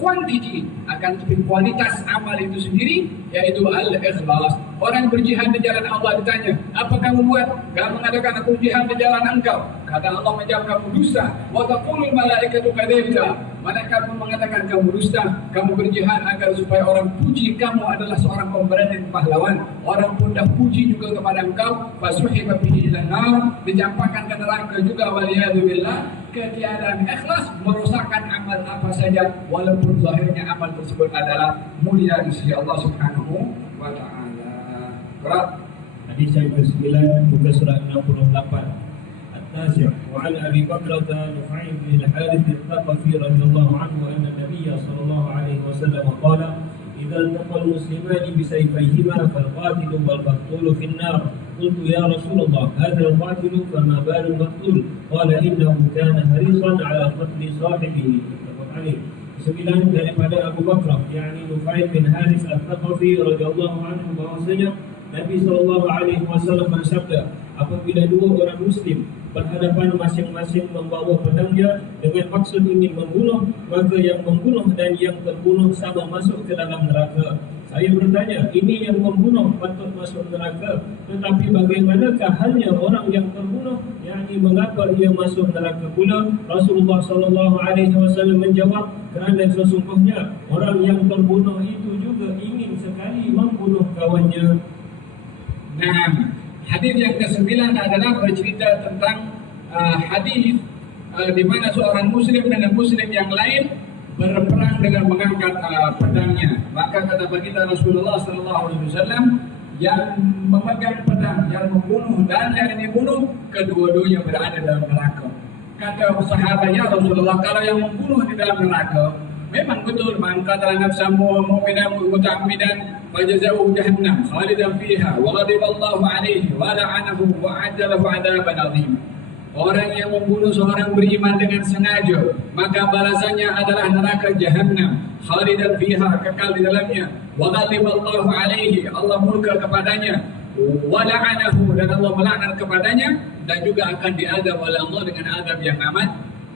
kuantiti, akan tapi kualitas amal itu sendiri, yaitu al-ikhlas. Orang berjihad di jalan Allah ditanya, apa kamu buat? Kamu mengatakan aku jihad di jalan engkau. Kata Allah menjawab, kamu dusta. Wa taqulul malaikatu kadzibta. Malaikat pun mengatakan kamu dusta. Kamu berjihad agar supaya orang puji kamu adalah seorang pemberani pahlawan. Orang pun dah puji juga kepada engkau. Fasuhiba bihi ila nar, dicampakkan ke neraka juga, waliyadu billah. Ketiadaan ikhlas merosakkan amal apa saja, walaupun zahirnya amal tersebut adalah mulia di sisi Allah Subhanahu wa taala. Berat. Hadis yang ke-9 muka surat 68. At-Tasi' wa 'an Abi Bakrah Nufai bin al-Harith al-Thaqafi radhiyallahu anhu anna an-nabiy sallallahu alaihi wasallam qala idza iltaqa al-muslimani bi sayfayhima fal-qatil wal-maqtul fi an-nar. قلت يا رسول الله هذا القاتل فما بال المقتول قال إنه كان حريصا على قتل صاحبه متفق عليه. 9 daripada Abu Bakrah yakni Nufai bin Harith al-Thaqafi radhiyallahu anhu bahwasanya Nabi SAW bersabda, apabila dua orang muslim berhadapan masing-masing membawa pedangnya dengan maksud ingin membunuh, maka yang membunuh dan yang terbunuh sama masuk ke dalam neraka. Saya bertanya, ini yang membunuh patut masuk neraka, tetapi bagaimanakah halnya orang yang terbunuh? Yakni mengapa ia masuk neraka pula? Rasulullah SAW menjawab, kerana sesungguhnya orang yang terbunuh itu juga ingin sekali membunuh kawannya. Nah, hadis yang ke-9 adalah bercerita tentang hadis di mana seorang muslim dengan muslim yang lain berperang dengan mengangkat pedangnya. Maka kata baginda Rasulullah SAW, yang memegang pedang, yang membunuh dan yang dibunuh, kedua-duanya berada dalam neraka. Kata sahabat, ya Rasulullah, kalau yang membunuh di dalam neraka, memang betul, man qatala nafsan mu'minan muta'ammidan fajaza'uhu jahannam khalidan fiha wa ghadiballahu alaihi wa la'anahu wa a'adda lahu 'adaban 'azim. Orang yang membunuh seorang beriman dengan sengaja, maka balasannya adalah neraka jahannam khalidan fiha, kekal di dalamnya, wa ghadiballahu alaihi, Allah murka kepadanya, wa la'anahu, dan Allah melaknat kepadanya, dan juga akan diazab oleh Allah dengan azab yang amat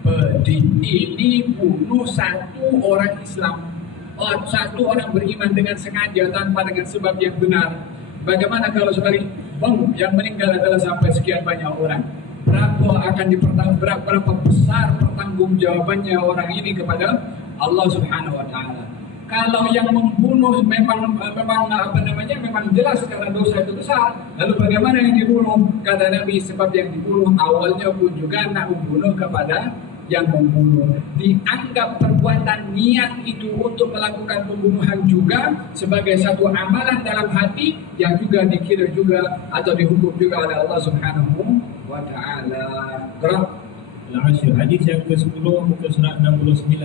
pedih. Ini bunuh satu orang Islam, satu orang beriman dengan sengaja tanpa dengan sebab yang benar. Bagaimana kalau sekali yang meninggal adalah sampai sekian banyak orang? Berapa besar pertanggungjawabannya orang ini kepada Allah Subhanahu wa taala. Kalau yang membunuh memang jelas karena dosa itu besar, lalu bagaimana yang dibunuh? Kata Nabi, sebab yang dibunuh awalnya pun juga nak membunuh kepada yang membunuh. Dianggap perbuatan niat itu untuk melakukan pembunuhan juga sebagai satu amalan dalam hati yang juga dikira juga atau dihukum juga oleh Allah Subhanahu wa ta'ala. Al-Ashir, hadis yang ke-10 muka surat 69.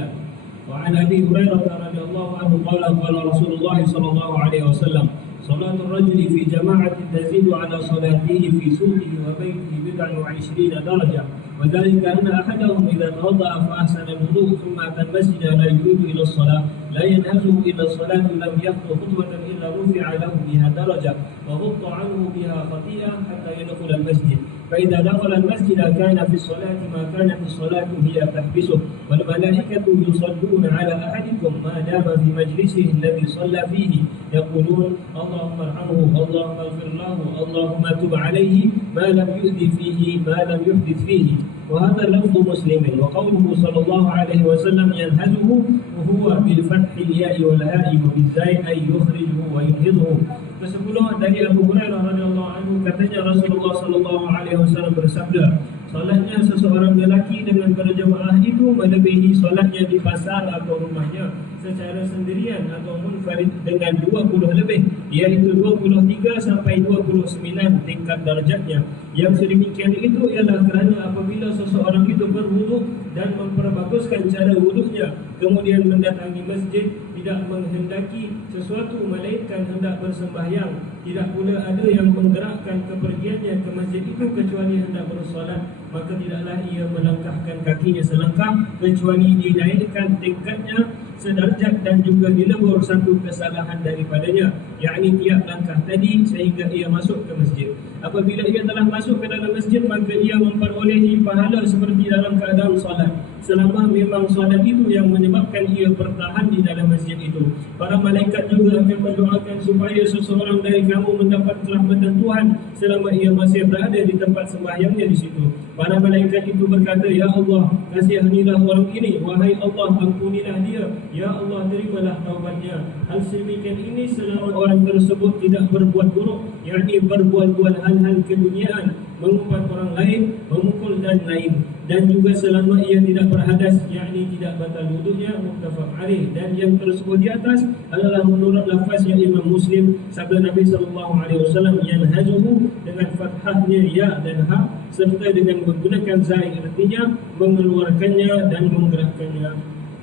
Wa 'an Abi Hurairah radhiyallahu anhu qala qala Rasulullah sallallahu alaihi wasallam salatul rajuli fi jama'atin tazidu 'ala salatihi fi suqihi wa baytihi bid'an wa 20 darajah. وذلك أن أحدهم إذا توضأ فأحسن الوضوء ثم أتى المسجد لا يريد إلى الصلاة لا ينهزه إلى الصلاة لم يخطو خطوة إلا رفع له بها درجة وغض عنه بها خطيئة حتى يدخل المسجد. فإذا دخل المسجد كان في الصلاة ما كانت الصلاة هي تحبسه. والملائكة يصلون على أحدكم ما دام في مجلسه الذي صلى فيه يقولون اللهم ارحمه اللهم اغفر له اللهم تب عليه ما لم يؤذي فيه ما لم يحدث فيه. وهذا لفظ مسلم. وقوله صلى الله عليه وسلم ينهزه وهو بالفتح الياء والهاء وبالزاي أي يخرجه وينهضه. Kesepuluh dari Abu Hurairah radhiyallahu anhu, katanya Rasulullah sallallahu alaihi wasallam bersabda, salatnya seseorang lelaki dengan berjamaah itu melebihi salatnya di pasar atau rumahnya. secara sendirian atau munfarid dengan 20 lebih, iaitu 23 sampai 29 tingkat darjatnya. Yang sedemikian itu ialah kerana apabila seseorang itu berwuduk dan memperbaguskan cara wuduknya, kemudian mendatangi masjid, tidak menghendaki sesuatu melainkan hendak bersembahyang, tidak pula ada yang menggerakkan kepergiannya ke masjid itu kecuali hendak bersolat, maka tidaklah ia melangkahkan kakinya selangkah kecuali dinaikkan tingkatnya sederajat dan juga dilebur satu kesalahan daripadanya, yakni tiap langkah tadi sehingga ia masuk ke masjid. Apabila ia telah masuk ke dalam masjid, maka ia memperolehi pahala seperti dalam keadaan solat, selama memang solat itu yang menyebabkan ia bertahan di dalam masjid itu. Para malaikat juga akan mendoakan supaya seseorang dari kamu mendapat rahmatan Tuhan selama ia masih berada di tempat sembahyangnya di situ. Para malaikat itu berkata, Ya Allah, kasihanilah orang ini, wahai Allah, ampunilah dia, Ya Allah, terimalah taubatnya. Hal sedemikian ini selama orang tersebut tidak berbuat buruk, yakni berbuat-buat hal-hal keduniaan, mengumpat orang lain, memukul dan lain, dan juga selama ia tidak berhadas, yakni tidak batal wuduknya, muttafaq alaih. Dan yang tersebut di atas adalah menurut lafaznya Imam Muslim, sabda Nabi SAW, yanhazuhu dengan fathahnya ya dan ha serta dengan menggunakan zai, artinya mengeluarkannya dan menggerakkannya.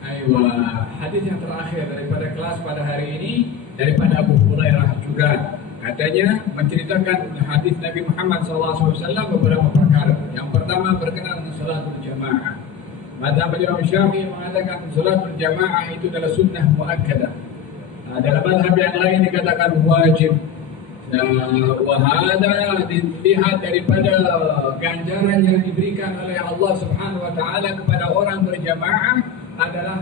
Aywa, hadis yang terakhir daripada kelas pada hari ini daripada Abu Hurairah juga. Katanya menceritakan hadis Nabi Muhammad SAW beberapa perkara. Yang pertama berkenaan dengan salatul jamaah. Mazhab Imam Syafi'i mengatakan salatul jamaah itu adalah sunnah muakkadah. Dalam mazhab yang lain dikatakan wajib. Wahada dilihat daripada ganjaran yang diberikan oleh Allah Subhanahu Wa Taala kepada orang berjamaah adalah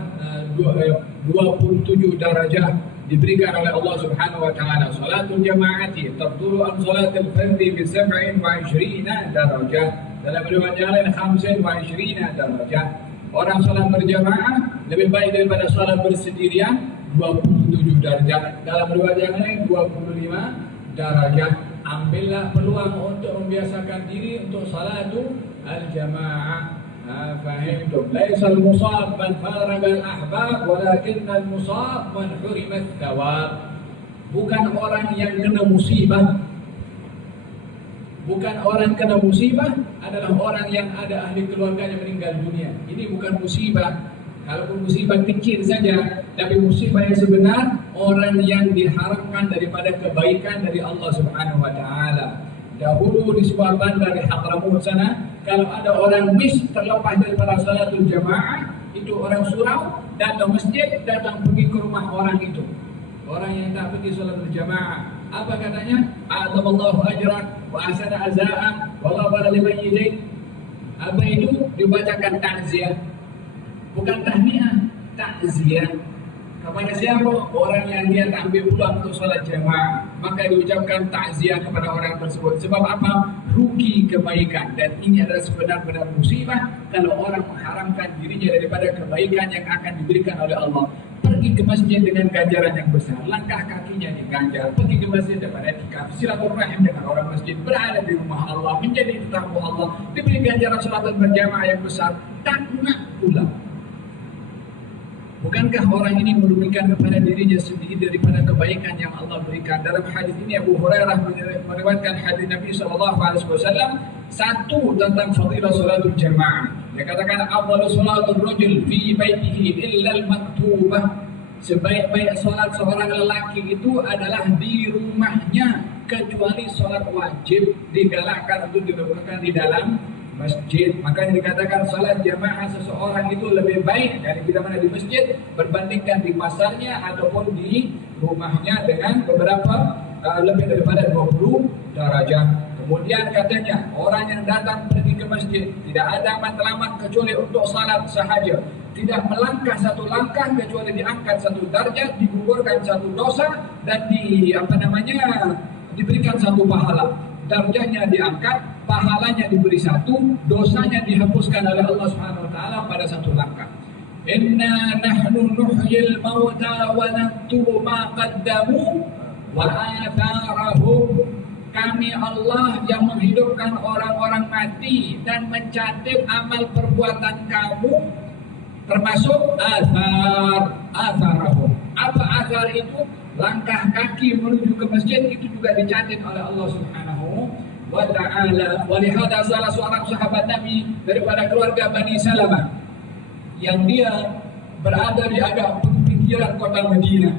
27 darajat diberikan oleh Allah Subhanahu Wa Taala. Salatul jamaati tabdulu an salatul fardhi bi 27 darajat. Dalam riwayat yang lain 25 darajat. Orang salat berjamaah lebih baik daripada salat bersendirian 27 darajat. Dalam riwayat yang lain 25 darajat. Ambillah peluang untuk membiasakan diri untuk salatu al-jamaah. Fahimtum? Laisa al-musab man faraga al-ahbab, walakin al-musab man hurima al-thawab. Bukan orang yang kena musibah. Bukan orang kena musibah adalah orang yang ada ahli keluarganya meninggal dunia. Ini bukan musibah. Kalaupun musibah kecil saja, tapi musibah yang sebenar, orang yang diharapkan daripada kebaikan dari Allah Subhanahu Wa Taala. Dahulu di sebuah bandar di Hadramut sana, kalau ada orang mis terlepas daripada salatul jamaah, itu orang surau datang masjid, datang pergi ke rumah orang itu. Orang yang tak pergi salatul jamaah, apa katanya? A'adzamallahu ajrak wa ahsana azaa'a wa ghafara liman yajid. Apa itu? Dibacakan takziah. Bukan tahniah, takziah. Kepada siapa? Orang yang dia tak ambil pulang untuk solat jamaah, maka diucapkan takziah kepada orang tersebut. Sebab apa? Rugi kebaikan. Dan ini adalah sebenar-benar musibah kalau orang mengharamkan dirinya daripada kebaikan yang akan diberikan oleh Allah. Pergi ke masjid dengan ganjaran yang besar, langkah kakinya diganjar. Pergi ke masjid daripada itikaf, silaturahim dengan orang masjid, berada di rumah Allah, menjadi tamu Allah, diberi ganjaran salat berjamaah yang besar, tak nak pulang. Bukankah orang ini merugikan kepada dirinya sendiri daripada kebaikan yang Allah berikan? Dalam hadis ini Abu Hurairah meriwayatkan hadis Nabi SAW satu tentang fadilah salatul jamaah. Dia katakan afdalu salatul rajul fi baitihi illa al-maktubah. Sebaik-baik salat seorang lelaki itu adalah di rumahnya kecuali salat wajib digalakkan untuk dilakukan di dalam masjid. Makanya dikatakan salat jamaah seseorang itu lebih baik dari bila mana di masjid berbandingkan di pasarnya ataupun di rumahnya dengan beberapa lebih daripada 20 darajat. Kemudian katanya orang yang datang pergi ke masjid tidak ada matlamat kecuali untuk salat sahaja. Tidak melangkah satu langkah kecuali diangkat satu darjat, digugurkan satu dosa dan diberikan satu pahala. Darjatnya diangkat, pahalanya diberi satu, dosanya dihapuskan oleh Allah Subhanahu Wa Taala pada satu langkah. Inna nahnu nuhyil mauta wa naktubu ma qaddamu wa atharahum. Kami Allah yang menghidupkan orang-orang mati dan mencatat amal perbuatan kamu, termasuk athar. atharahum. Apa athar itu? Langkah kaki menuju ke masjid itu juga dicatat oleh Allah Subhanahu wa ta'ala. Walihada salah seorang sahabat Nabi daripada keluarga Bani Salamah yang dia berada di agak pinggiran kota Madinah,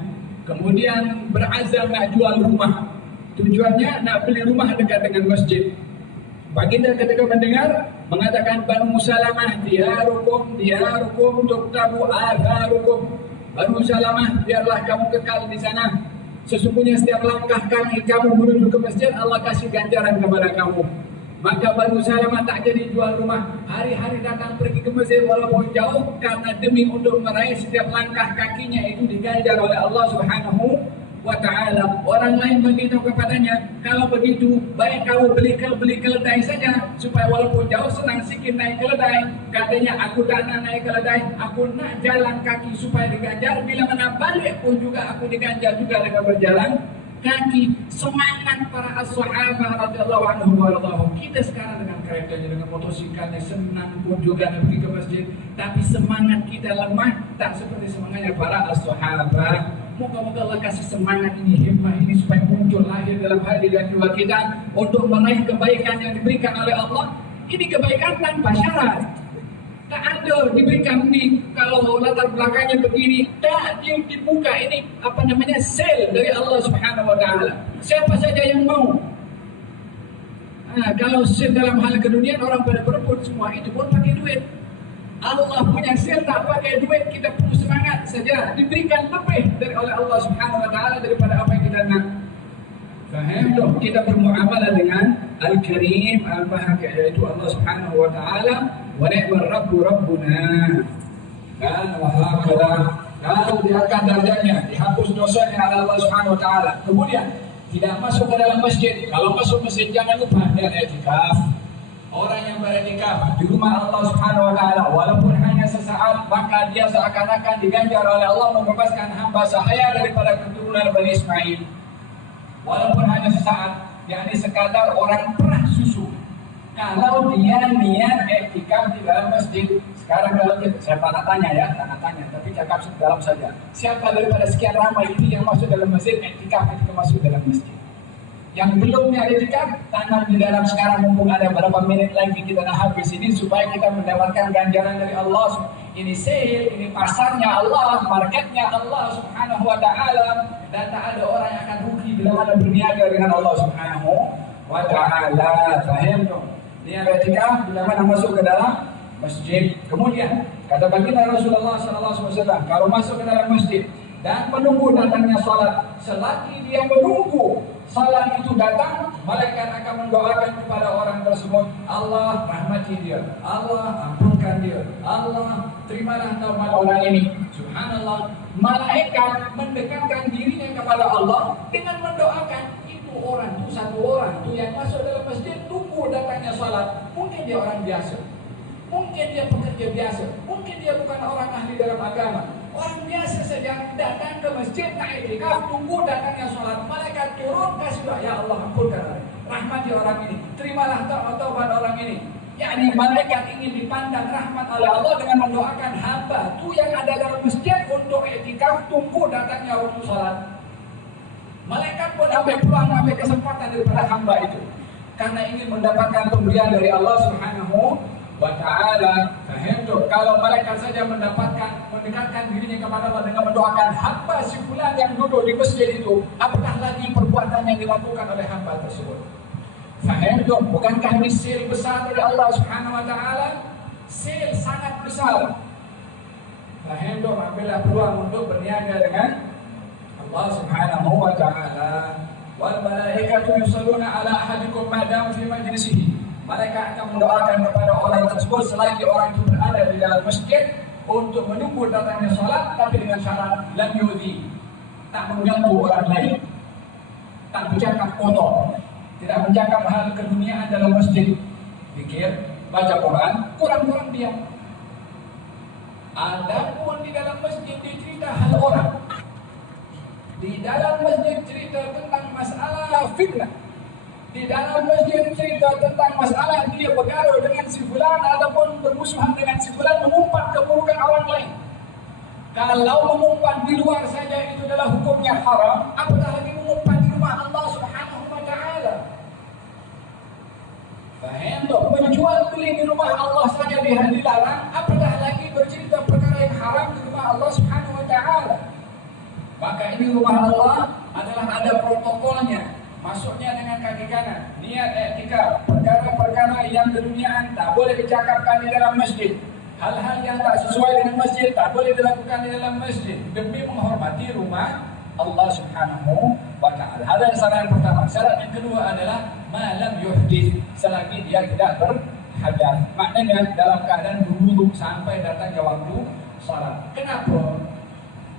kemudian berazam nak jual rumah. Tujuannya nak beli rumah dekat dengan masjid. Baginda ketika mendengar mengatakan, Banu Salamah diarukum tuktabu atharukum. Banu Salamah, biarlah kamu kekal di sana. Sesungguhnya setiap langkah kaki kamu menuju ke masjid, Allah kasih ganjaran kepada kamu. Maka Banu Salamah tak jadi jual rumah. Hari-hari datang pergi ke masjid walaupun jauh, karena demi untuk meraih setiap langkah kakinya itu diganjar oleh Allah Subhanahu wa ta'ala. Orang lain begitu kepadanya, kalau begitu baik kamu beli keledai saja, supaya walaupun jauh senang sikit naik keledai. Katanya, aku tak nak naik keledai, aku nak jalan kaki supaya diganjar. Bila mana balik pun juga aku diganjar juga dengan berjalan kaki. Semangat para as-sahabah radhiyallahu anhum wa radhahum. Kita sekarang dengan keretanya, dengan motosikletnya senang pun juga nak pergi ke masjid, tapi semangat kita lemah, tak seperti semangatnya para as-sahabah. Moga-moga Allah kasih semangat ini, himmah ini supaya muncul lahir dalam hati dan jiwa kita untuk meraih kebaikan yang diberikan oleh Allah. Ini kebaikan tanpa syarat. Tak ada diberikan ni kalau latar belakangnya begini, tak dibuka ini sale dari Allah Subhanahu wa taala. Siapa saja yang mau. Kalau sale dalam hal keduniaan orang pada berebut semua, itu pun pakai duit. Allah punya sel tak pakai duit, kita perlu semangat saja, diberikan lebih dari oleh Allah Subhanahu wa taala daripada apa yang kita nak. Faham tak? Kita bermuamalah dengan Al-Karim, Al-Maha, yaitu Allah Subhanahu wa taala. Wa ni'mar rabbu rabbuna. Dan wahakala, kalau diangkat darjahnya, dihapus dosanya oleh Allah Subhanahu wa taala. Kemudian tidak masuk ke dalam masjid. Kalau masuk masjid jangan lupa dia i'tikaf. Orang yang beriktikaf di rumah Allah Subhanahu wa taala walaupun hanya sesaat, maka dia seakan-akan diganjar oleh Allah membebaskan hamba sahaya daripada keturunan Bani Ismail. Walaupun hanya sesaat, yakni sekadar orang perah susu. Kalau dia niat iktikaf di dalam masjid, sekarang kalau kita, saya tak tanya, tapi cakap dalam saja. Siapa daripada sekian ramai ini yang masuk dalam masjid iktikaf ketika masuk dalam masjid? Yang belum iktikaf, tanam di dalam sekarang mumpung ada berapa menit lagi kita nak habis ini supaya kita mendapatkan ganjaran dari Allah. Ini sale, ini pasarnya Allah, marketnya Allah Subhanahu wa taala, dan tak ada orang yang akan rugi bila mana berniaga dengan Allah Subhanahu wa taala. Faham tak? Niat iktikaf bila mana masuk ke dalam masjid. Kemudian kata baginda Rasulullah sallallahu alaihi wasallam, kalau masuk ke dalam masjid dan menunggu datangnya salat, selagi dia menunggu salat itu datang, malaikat akan mendoakan kepada orang tersebut, Allah rahmati dia, Allah ampunkan dia, Allah terimalah taubat orang ini. Subhanallah, malaikat mendekatkan dirinya kepada Allah dengan mendoakan itu orang tu, satu orang tu yang masuk dalam masjid tunggu datangnya salat. Mungkin dia orang biasa, mungkin dia pekerja biasa, mungkin dia bukan orang ahli dalam agama. Orang biasa saja datang ke masjid nak iktikaf, tunggu datangnya salat. Malaikat turun kasih doa, ya Allah ampunkan, rahmati orang ini, terimalah taubat orang ini. Yakni malaikat ingin dipandang rahmat oleh Allah dengan mendoakan hamba tu yang ada dalam masjid untuk iktikaf, tunggu datangnya waktu salat. Malaikat pun ambil peluang, ambil kesempatan daripada hamba itu karena ingin mendapatkan pemberian dari Allah Subhanahu wa ta'ala. Faham tu? Kalau malaikat saja mendekatkan dirinya kepada Allah dengan mendoakan hamba si fulan yang duduk di masjid itu, apakah lagi perbuatan yang dilakukan oleh hamba tersebut? Faham tu? Bukankah ini sel besar dari Allah Subhanahu wa ta'ala? Sel sangat besar. Faham tu? Ambillah peluang untuk berniaga dengan Allah Subhanahu wa ta'ala. Wal malaikatu yusalluna ala ahadikum ma dama fi majlisihi. Malaikat akan mendoakan kepada orang tersebut selagi orang itu berada di dalam masjid untuk menunggu datangnya salat, tapi dengan syarat lam yudhi, tak mengganggu orang lain, tak bercakap kotor, tidak bercakap hal keduniaan dalam masjid, zikir, baca Quran, kurang-kurang diam. Adapun di dalam masjid dicerita hal orang, di dalam masjid cerita tentang masalah fitnah, di dalam masjid cerita tentang masalah dia bergaduh dengan si fulan ataupun bermusuhan dengan si fulan, mengumpat keburukan orang lain. Kalau mengumpan di luar saja itu adalah hukumnya haram, apatah lagi mengumpan di rumah Allah Subhanahu wa taala. Bahkan menjual beli di rumah Allah saja dilarang, apatah lagi bercerita perkara yang haram di rumah Allah Subhanahu wa taala. Maka ini rumah Allah adalah ada protokolnya. Masuknya dengan kaki kanan, niat i'tikaf, perkara-perkara yang keduniaan tak boleh dicakapkan di dalam masjid. Hal-hal yang tak sesuai dengan masjid tak boleh dilakukan di dalam masjid demi menghormati rumah Allah Subhanahu wa taala. Ada syarat pertama. Syarat yang kedua adalah malam yuhdits, selagi dia tidak berhadas. Maknanya dalam keadaan berwudu sampai datangnya waktu salat. Kenapa?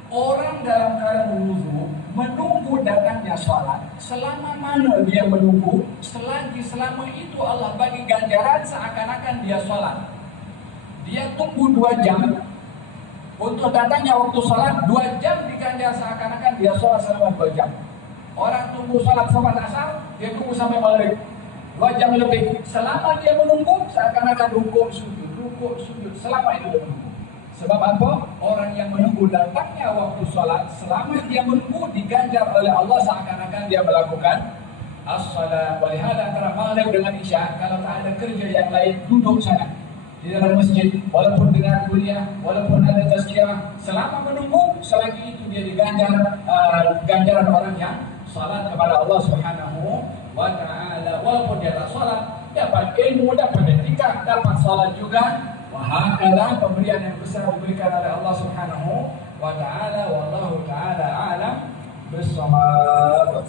Orang dalam keadaan berwudu menunggu datangnya salat. Selama mana dia menunggu? Selama itu Allah bagi ganjaran seakan-akan dia salat. Dia tunggu 2 jam untuk datangnya waktu salat, 2 jam diganjar seakan-akan dia salat selama 2 jam. Orang tunggu salat salat asar, dia tunggu sampai maghrib 2 jam lebih. Selama dia menunggu seakan-akan rukuk sujud. Selama itu dia menunggu. Sebab apa? Orang yang menunggu datangnya waktu salat, selama dia menunggu diganjar oleh Allah seakan-akan dia melakukan as-salat. Walihada antara maghrib dengan isya, kalau tak ada kerja yang lain, duduk sana di dalam masjid, walaupun dengan kuliah, walaupun ada tazkirah, selama menunggu, selagi itu dia diganjar ganjaran orang yang salat kepada Allah Subhanahu wa taala. Walaupun dia tak salat, dapat ilmu, dapat etika, dapat salat juga. Wahakala pemberian yang besar diberikan oleh Allah Subhanahu wa taala. Wallahu taala alam bissawab.